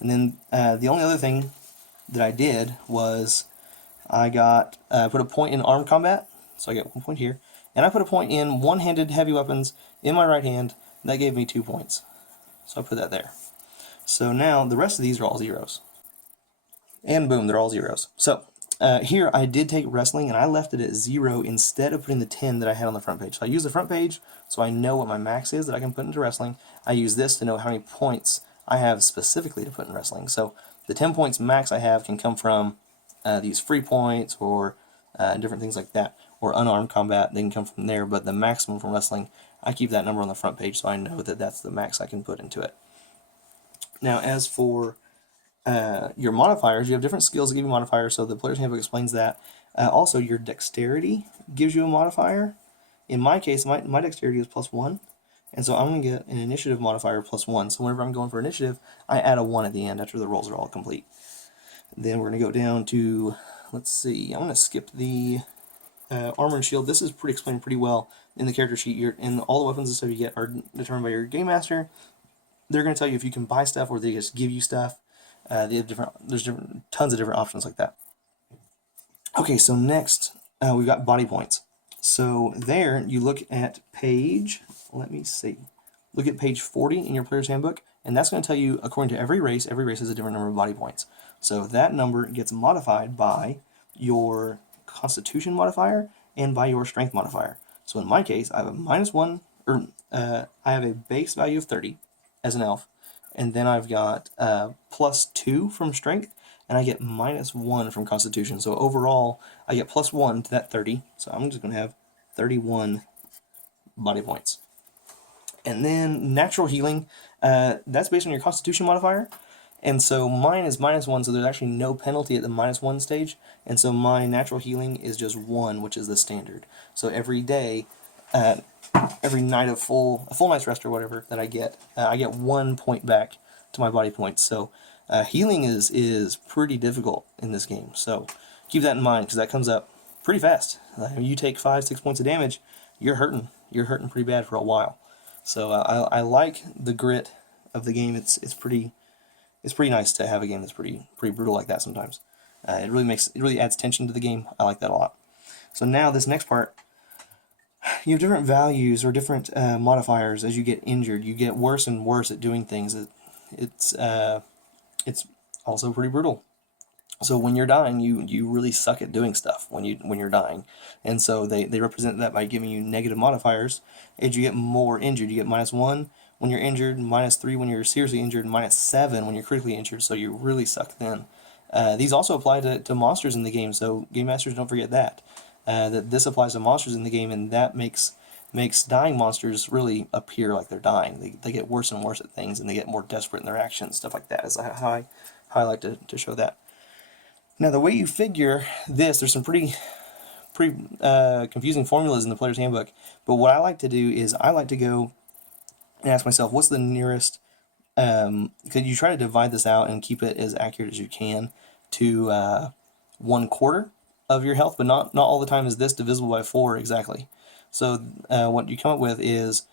And then the only other thing that I did was I got put a point in armed combat, so I get 1 point here, and I put a point in one-handed heavy weapons in my right hand. That gave me 2 points, so I put that there. So now the rest of these are all zeros, and boom, they're all zeros. So here I did take wrestling and I left it at 0 instead of putting the 10 that I had on the front page. So I use the front page so I know what my max is that I can put into wrestling. I use this to know how many points I have specifically to put in wrestling. So the 10 points max I have can come from these free points or different things like that, or unarmed combat. They can come from there, but the maximum from wrestling, I keep that number on the front page so I know that that's the max I can put into it. Now as for your modifiers, you have different skills that give you modifiers, so the player's handbook explains that. Also, your dexterity gives you a modifier. In my case, my dexterity is +1, and so I'm going to get an initiative modifier +1. So whenever I'm going for initiative, I add a 1 at the end after the rolls are all complete. Then we're going to go down to, let's see, I'm going to skip the armor and shield. This is explained pretty well in the character sheet. And all the weapons and stuff you get are determined by your game master. They're going to tell you if you can buy stuff or they just give you stuff. They have there's tons of different options like that. Okay, so next we've got body points. So there you look at page, let me see, look at page 40 in your player's handbook, and that's going to tell you, according to every race has a different number of body points. So that number gets modified by your constitution modifier and by your strength modifier. So in my case, I have a -1, or I have a base value of 30 as an elf, and then I've got +2 from strength, and I get -1 from constitution. So overall, I get +1 to that 30. So I'm just going to have 31 body points. And then natural healing, that's based on your constitution modifier. And so mine is -1, so there's actually no penalty at the -1 stage. And so my natural healing is just 1, which is the standard. So every day, every night of a full night's rest or whatever that I get 1 point back to my body points. So healing is pretty difficult in this game. So keep that in mind, because that comes up pretty fast. You take 5-6 points of damage, you're hurting pretty bad for a while. So I like the grit of the game. It's pretty nice to have a game that's pretty brutal like that sometimes. It really adds tension to the game. I like that a lot. So now this next part, you have different values or different modifiers as you get injured. You get worse and worse at doing things. It's also pretty brutal. So when you're dying, you really suck at doing stuff when you're dying, and so they represent that by giving you negative modifiers. As you get more injured, you get -1 when you're injured, -3 when you're seriously injured, -7 when you're critically injured. So you really suck then. These also apply to monsters in the game. So game masters, don't forget that that this applies to monsters in the game, and that makes dying monsters really appear like they're dying. They get worse and worse at things, and they get more desperate in their actions, stuff like that. Is how I like to show that. Now, the way you figure this, there's some pretty confusing formulas in the player's handbook, but what I like to do is I like to go and ask myself, what's the nearest, because you try to divide this out and keep it as accurate as you can to 1/4 of your health, but not all the time is this divisible by 4 exactly. So what you come up with is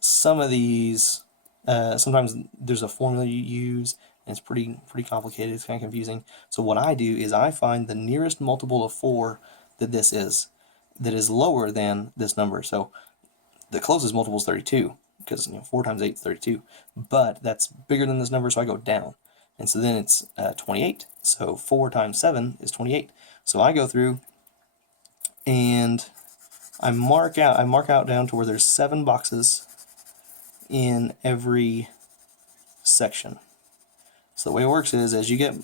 some of these, sometimes there's a formula you use, and it's pretty complicated. It's kind of confusing. So what I do is I find the nearest multiple of 4 that this is, that is lower than this number. So the closest multiple is 32, because 4 times 8 is 32. But that's bigger than this number, so I go down. And so then it's 28. So 4 times 7 is 28. So I go through and I mark out down to where there's 7 boxes in every section. So the way it works is, as you get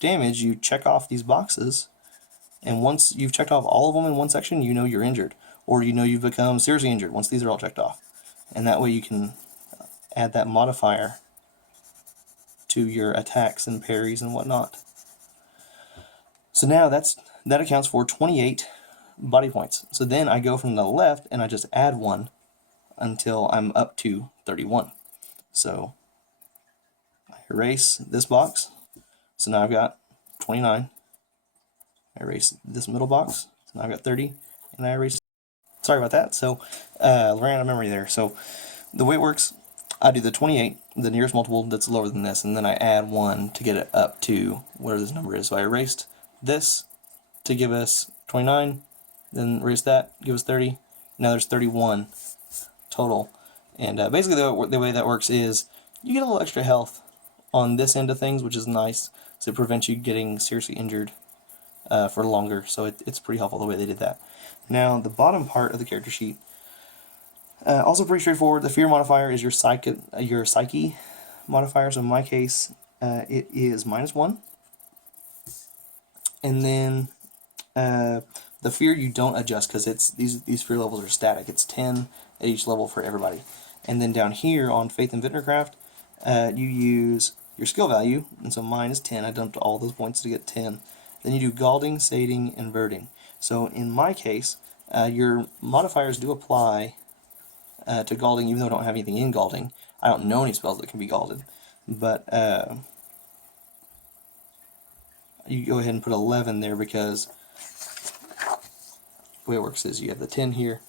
damage, you check off these boxes, and once you've checked off all of them in one section, you know you're injured, or you know you've become seriously injured once these are all checked off. And that way you can add that modifier to your attacks and parries and whatnot. So now that accounts for 28 body points. So then I go from the left and I just add 1 until I'm up to 31. So erase this box, so now I've got 29. I erase this middle box, so now I've got 30, and I erase. Sorry about that. So ran out of memory there. So the way it works, I do the 28, the nearest multiple that's lower than this, and then I add 1 to get it up to whatever this number is. So I erased this to give us 29, then erase that, give us 30. Now there's 31 total. And basically the way that works is you get a little extra health on this end of things, which is nice, so it prevents you getting seriously injured for longer. So it's pretty helpful the way they did that. Now the bottom part of the character sheet, also pretty straightforward. The fear modifier is your psyche modifier. So in my case, it is -1, and then the fear you don't adjust, because it's these fear levels are static. It's 10 at each level for everybody. And then down here on Faith and Vitnercraft, you use your skill value, and so mine is 10. I dumped all those points to get 10. Then you do Galding, Sating, and Verding. So in my case, your modifiers do apply to Galding, even though I don't have anything in Galding. I don't know any spells that can be Galded, but you go ahead and put 11 there, because the way it works is you have the 10 here.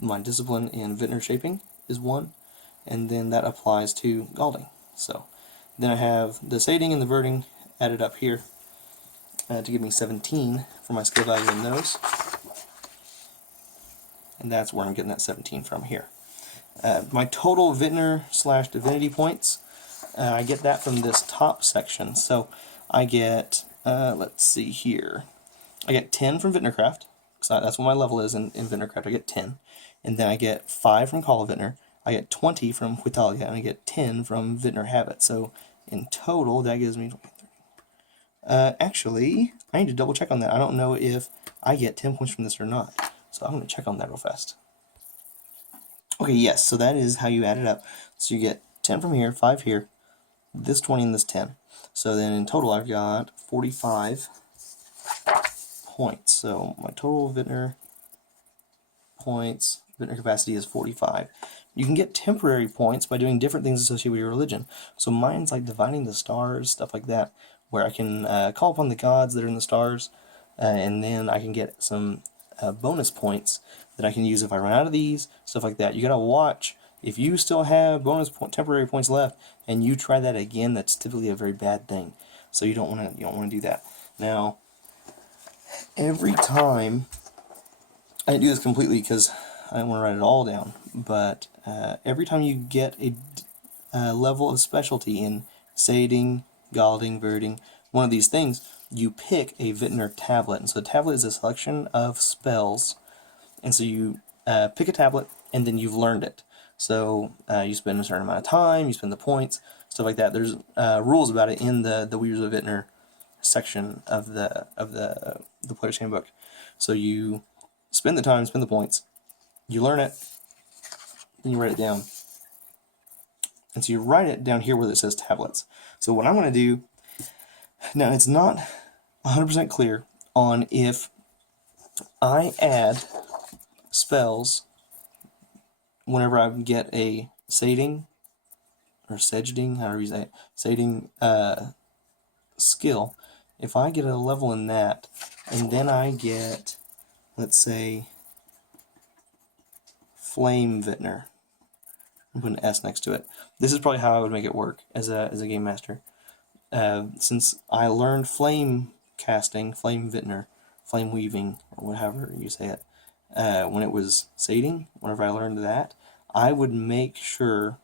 My Discipline and Vitner Shaping is 1, and then that applies to Galding. So then I have the Sating and the Verding added up here to give me 17 for my skill value in those, and that's where I'm getting that 17 from here. My total Vitner/Divinity points, I get that from this top section. So I get, let's see here, I get 10 from Vitnercraft, so that's what my level is in Vitnercraft. I get 10, and then I get 5 from Call of Vitner, I get 20 from Huitalia, and I get 10 from Vitner Habit. So in total, that gives me 30. Actually, I need to double check on that. I don't know if I get 10 points from this or not, so I'm going to check on that real fast. Okay, yes, so that is how you add it up. So you get 10 from here, 5 here, this 20, and this 10. So then in total, I've got 45 points. So my total Vitner points, Vitner capacity is 45. You can get temporary points by doing different things associated with your religion. So mine's like divining the stars, stuff like that, where I can call upon the gods that are in the stars, and then I can get some bonus points that I can use if I run out of these, stuff like that. You gotta watch. If you still have temporary points left, and you try that again, that's typically a very bad thing. So you don't want to do that. Now, every time I didn't do this completely because I don't want to write it all down, but every time you get a level of specialty in sating, galding, verding, one of these things, you pick a Vitner tablet. And so a tablet is a selection of spells, and so you pick a tablet, and then you've learned it. So you spend a certain amount of time, you spend the points, stuff like that. There's rules about it in the Weavers of Vitner section of the Player's Handbook. So you spend the time, spend the points, you learn it, then you write it down. And so you write it down here where it says tablets. So what I'm going to do, now it's not 100% clear on if I add spells whenever I get a sating, or sedging, however you say it, sating skill. If I get a level in that, and then I get, let's say, Flame Vitner, I'm putting an S next to it. This is probably how I would make it work as a game master. Since I learned flame casting, flame Vitner, flame weaving, or whatever you say it, when it was sating, whenever I learned that, I would make sure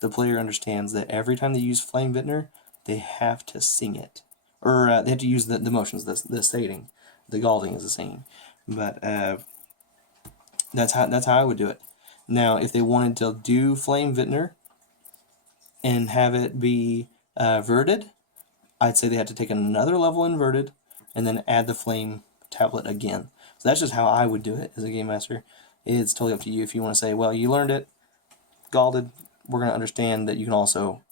the player understands that every time they use flame Vitner, they have to sing it. Or they have to use the motions, the sating. The galding is the singing. But that's how I would do it. Now, if they wanted to do Flame Vitner and have it be verded, I'd say they had to take another level in verded and then add the Flame tablet again. So that's just how I would do it as a game master. It's totally up to you if you want to say, well, you learned it, galded, we're going to understand that you can also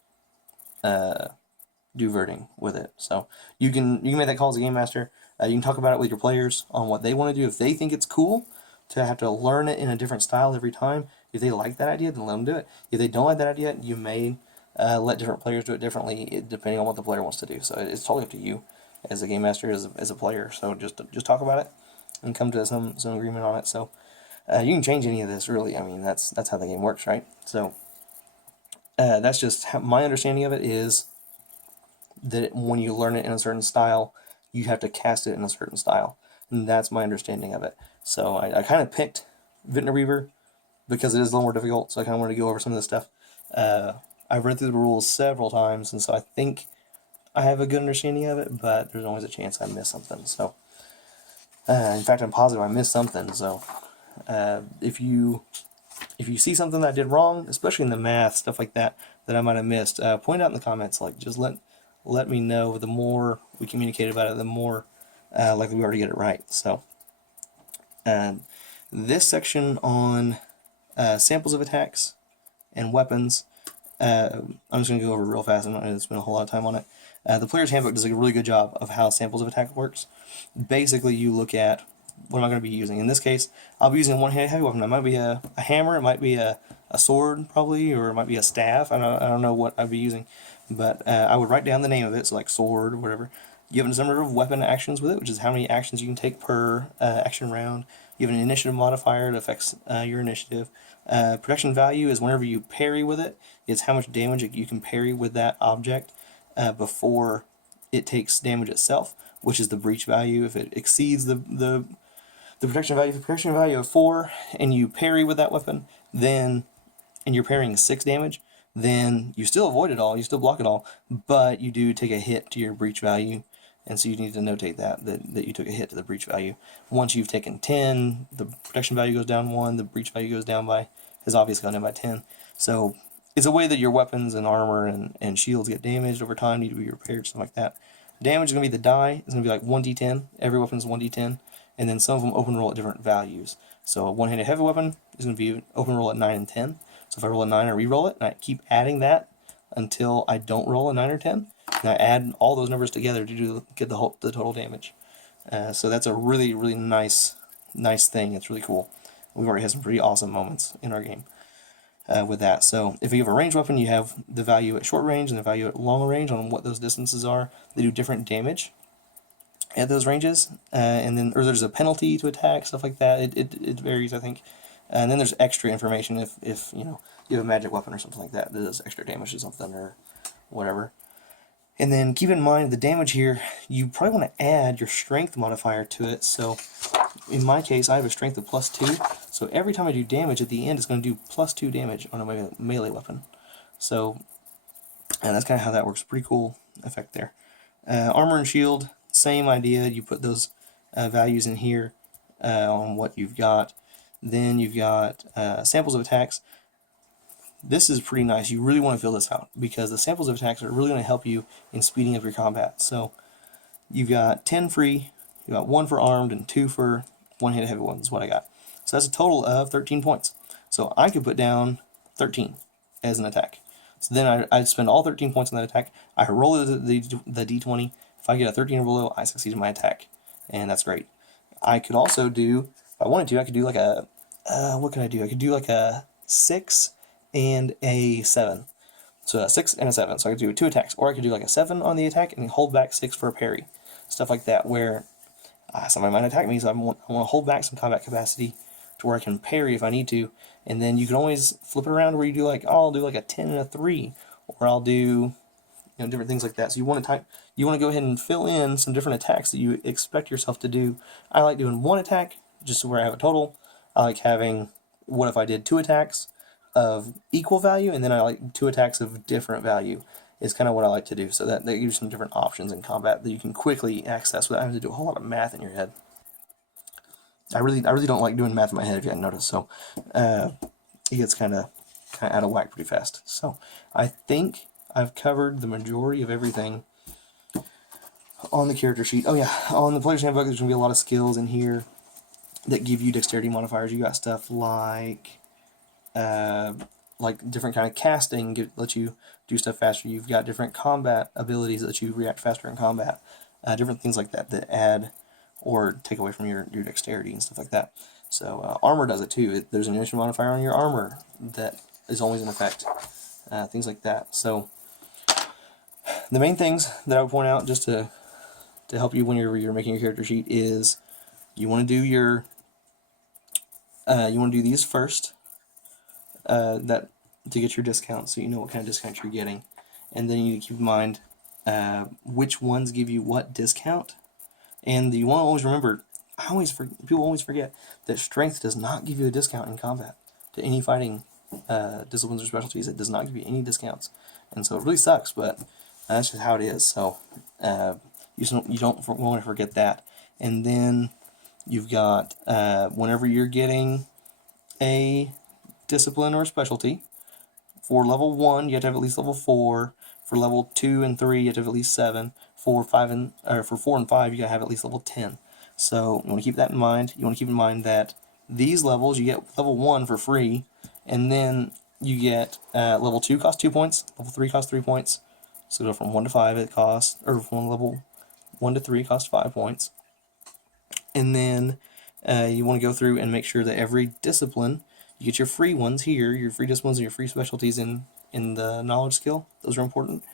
do verding with it. So you can make that call as a game master. You can talk about it with your players on what they want to do. If they think it's cool to have to learn it in a different style every time, if they like that idea, then let them do it. If they don't like that idea, you may let different players do it differently depending on what the player wants to do. So it's totally up to you as a game master, as a player. So just talk about it and come to some agreement on it. So you can change any of this, really. I mean, that's how the game works, right? So that's just my understanding of it, is that when you learn it in a certain style, you have to cast it in a certain style. And that's my understanding of it. So I kind of picked Vitner Weaver because it is a little more difficult, so I kind of wanted to go over some of this stuff. I've read through the rules several times, and so I think I have a good understanding of it, but there's always a chance I miss something. So, in fact, I'm positive I missed something. So, if you see something that I did wrong, especially in the math, stuff like that, that I might have missed, point out in the comments. Like, just let me know. The more we communicate about it, the more likely we already get it right. So, this section on samples of attacks and weapons, I'm just going to go over real fast. I'm not going to spend a whole lot of time on it. The Player's Handbook does a really good job of how samples of attack works. Basically, you look at what am I going to be using. In this case, I'll be using a one-handed heavy weapon. It might be a hammer, it might be a sword, probably, or it might be a staff. I don't know what I'd be using. But I would write down the name of it, so like sword or whatever. You have a number of weapon actions with it, which is how many actions you can take per action round. You have an initiative modifier that affects your initiative. Protection value is whenever you parry with it, it's how much damage you can parry with that object before it takes damage itself, which is the breach value. If it exceeds the protection value, if the protection value of 4 and you parry with that weapon, then, and you're parrying 6 damage, then you still avoid it all, you still block it all, but you do take a hit to your breach value, and so you need to notate that you took a hit to the breach value. Once you've taken 10, the protection value goes down 1, the breach value goes down has obviously gone down by 10. So it's a way that your weapons and armor and shields get damaged over time, need to be repaired, something like that. Damage is going to be the die, it's going to be like 1d10, every weapon is 1d10, and then some of them open roll at different values. So a one-handed heavy weapon is going to be open roll at 9 and 10. So if I roll a 9, I re-roll it, and I keep adding that until I don't roll a 9 or 10. And I add all those numbers together to get the total damage. So that's a really, really nice thing. It's really cool. We've already had some pretty awesome moments in our game with that. So if you have a ranged weapon, you have the value at short range and the value at long range on what those distances are. They do different damage at those ranges, and then there's a penalty to attack, stuff like that. It varies, I think. And then there's extra information if you have a magic weapon or something like that does extra damage to something or whatever. And then keep in mind the damage here, you probably want to add your strength modifier to it. So in my case, I have a strength of +2, So every time I do damage at the end, it's going to do +2 damage on a melee weapon. So, and that's kind of how that works. Pretty cool effect there. Armor and shield, same idea. You put those values in here on what you've got. Then you've got samples of attacks. This is pretty nice. You really want to fill this out because the samples of attacks are really going to help you in speeding up your combat. So you've got 10 free, you've got 1 for armed and 2 for one-handed heavy weapons is what I got. So that's a total of 13 points. So I could put down 13 as an attack. So then I'd spend all 13 points on that attack. I roll the d20. If I get a 13 or below, I succeed in my attack. And that's great. I could also do, if I wanted to, I could do like a, what can I do? I could do like a 6 and a 7. So a 6 and a 7. So I could do 2 attacks. Or I could do like a 7 on the attack and hold back 6 for a parry. Stuff like that where somebody might attack me, so I want to hold back some combat capacity to where I can parry if I need to. And then you can always flip it around where you do like, oh, I'll do like a 10 and a 3. Or I'll do different things like that. So you want to go ahead and fill in some different attacks that you expect yourself to do. I like doing 1 attack, just so where I have a total. I like having, what if I did 2 attacks of equal value, and then I like 2 attacks of different value, is kind of what I like to do. So that gives you some different options in combat that you can quickly access without having to do a whole lot of math in your head. I really don't like doing math in my head, if you hadn't noticed, so it gets kind of out of whack pretty fast. So I think I've covered the majority of everything on the character sheet. Oh yeah, on the player's handbook there's going to be a lot of skills in here that give you dexterity modifiers. You got stuff like different kind of casting, let you do stuff faster. You've got different combat abilities that let you react faster in combat. Different things like that that add or take away from your dexterity and stuff like that. So armor does it too. There's an initial modifier on your armor that is always in effect. Things like that. So the main things that I would point out just to help you when you're making your character sheet is you want to do these first. That to get your discount, so you know what kind of discount you're getting, and then you need to keep in mind which ones give you what discount. And you want to always remember, people always forget that strength does not give you a discount in combat. To any fighting disciplines or specialties, it does not give you any discounts, and so it really sucks. But that's just how it is. So you don't want to forget that. And then you've got whenever you're getting a discipline or a specialty, for level 1 you have to have at least level 4. For level 2 and 3 you have to have at least 7. For 4 and 5 you gotta have at least level 10. So you want to keep that in mind. You want to keep in mind that these levels, you get level 1 for free, and then you get level 2 costs 2 points, level 3 costs 3 points. So go from 1 to 5 it costs, or from level 1 to 3 costs 5 points. And then you want to go through and make sure that every discipline, you get your free ones here, your free disciplines and your free specialties in the knowledge skill. Those are important.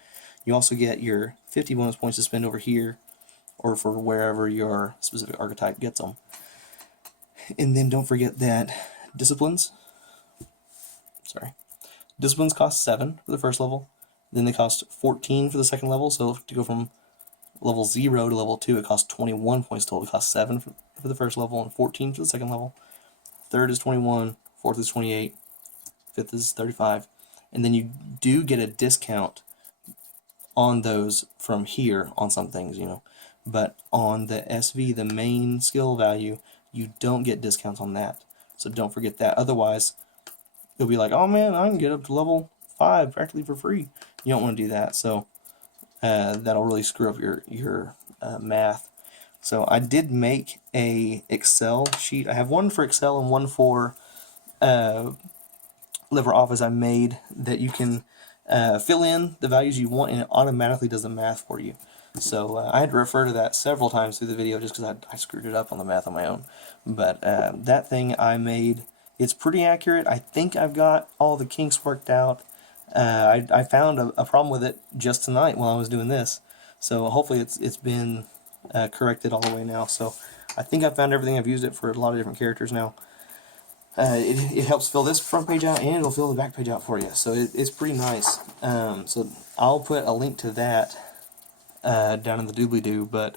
You also get your 50 bonus points to spend over here, or for wherever your specific archetype gets them. And then don't forget that disciplines cost 7 for the first level. Then they cost 14 for the second level. So to go from level 0 to level 2, it costs 21 points total. It costs 7 for the first level and 14 for the second level. Third is 21. 4th is 28, 5th is 35, and then you do get a discount on those from here on some things, but on the SV, the main skill value, you don't get discounts on that. So don't forget that. Otherwise, you'll be like, oh man, I can get up to level 5 practically for free. You don't want to do that. So that'll really screw up your math. So I did make a Excel sheet. I have one for Excel and one for LibreOffice I made that you can fill in the values you want, and it automatically does the math for you. So I had to refer to that several times through the video just because I screwed it up on the math on my own. But that thing I made, it's pretty accurate. I think I've got all the kinks worked out. I found a problem with it just tonight while I was doing this. So hopefully it's been corrected all the way now. So I think I've found everything. I've used it for a lot of different characters now. It helps fill this front page out, and it'll fill the back page out for you. So it's pretty nice. So I'll put a link to that down in the doobly-doo, but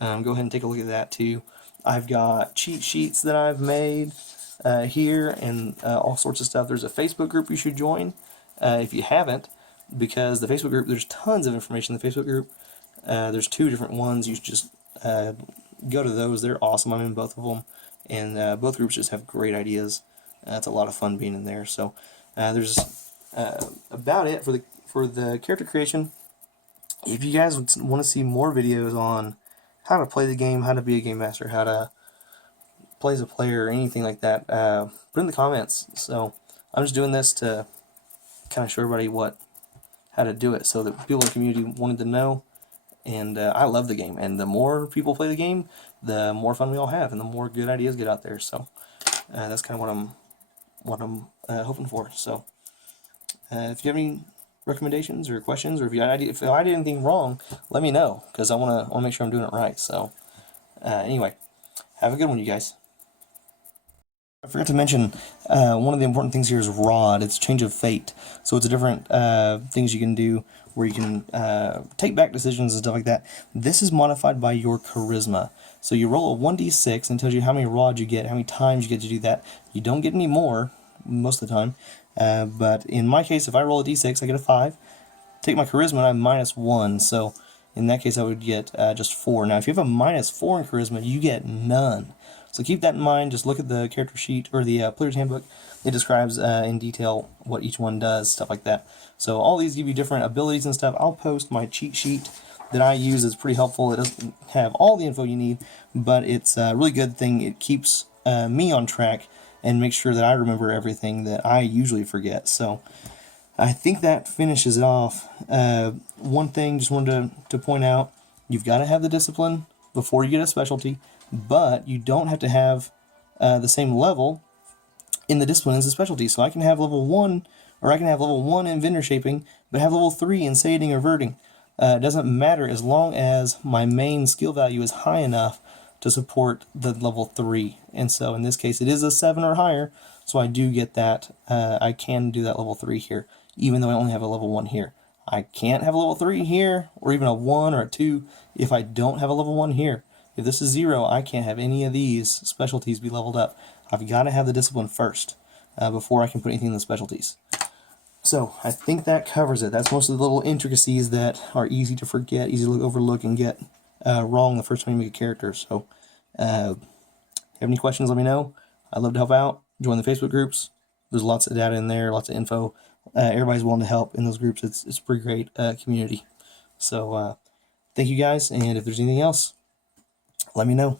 go ahead and take a look at that too. I've got cheat sheets that I've made here and all sorts of stuff. There's a Facebook group you should join if you haven't, because the Facebook group, there's tons of information in the Facebook group. There's 2 different ones. You should just go to those. They're awesome. I'm in both of them, and both groups just have great ideas. It's a lot of fun being in there. So there's about it for the character creation. If you guys want to see more videos on how to play the game, how to be a game master, how to play as a player, or anything like that, put in the comments. So I'm just doing this to kind of show everybody how to do it, so that people in the community wanted to know. And I love the game, and the more people play the game, the more fun we all have, and the more good ideas get out there. So that's kind of what I'm hoping for. So if you have any recommendations or questions, or if I did anything wrong, let me know, because I want to make sure I'm doing it right. So anyway, have a good one, you guys. I forgot to mention, one of the important things here is rod. It's change of fate. So it's a different things you can do where you can take back decisions and stuff like that. This is modified by your charisma. So you roll a 1d6 and it tells you how many rods you get, how many times you get to do that. You don't get any more most of the time. But in my case, if I roll a d6, I get a 5. Take my charisma and I'm -1. So in that case, I would get just 4. Now, if you have a -4 in charisma, you get none. So keep that in mind. Just look at the character sheet, or the player's handbook. It describes in detail what each one does, stuff like that. So all these give you different abilities and stuff. I'll post my cheat sheet that I use. It's pretty helpful. It doesn't have all the info you need, but it's a really good thing. It keeps me on track and makes sure that I remember everything that I usually forget. So I think that finishes it off. One thing just wanted to point out, you've got to have the discipline before you get a specialty, but you don't have to have the same level in the discipline as the specialty. So I can have level 1, or I can have level 1 in vendor shaping, but have level 3 in sading or verting. It doesn't matter as long as my main skill value is high enough to support the level 3. And so in this case, it is a 7 or higher, so I do get that. I can do that level 3 here, even though I only have a level 1 here. I can't have a level 3 here, or even a 1 or a 2, if I don't have a level 1 here. If this is 0, I can't have any of these specialties be leveled up. I've got to have the discipline first before I can put anything in the specialties. So I think that covers it. That's most of the little intricacies that are easy to forget, easy to overlook, and get wrong the first time you make a character. So have any questions, let me know. I'd love to help out. Join the Facebook groups. There's lots of data in there, lots of info. Everybody's willing to help in those groups. It's a pretty great community. So thank you guys, and if there's anything else, let me know.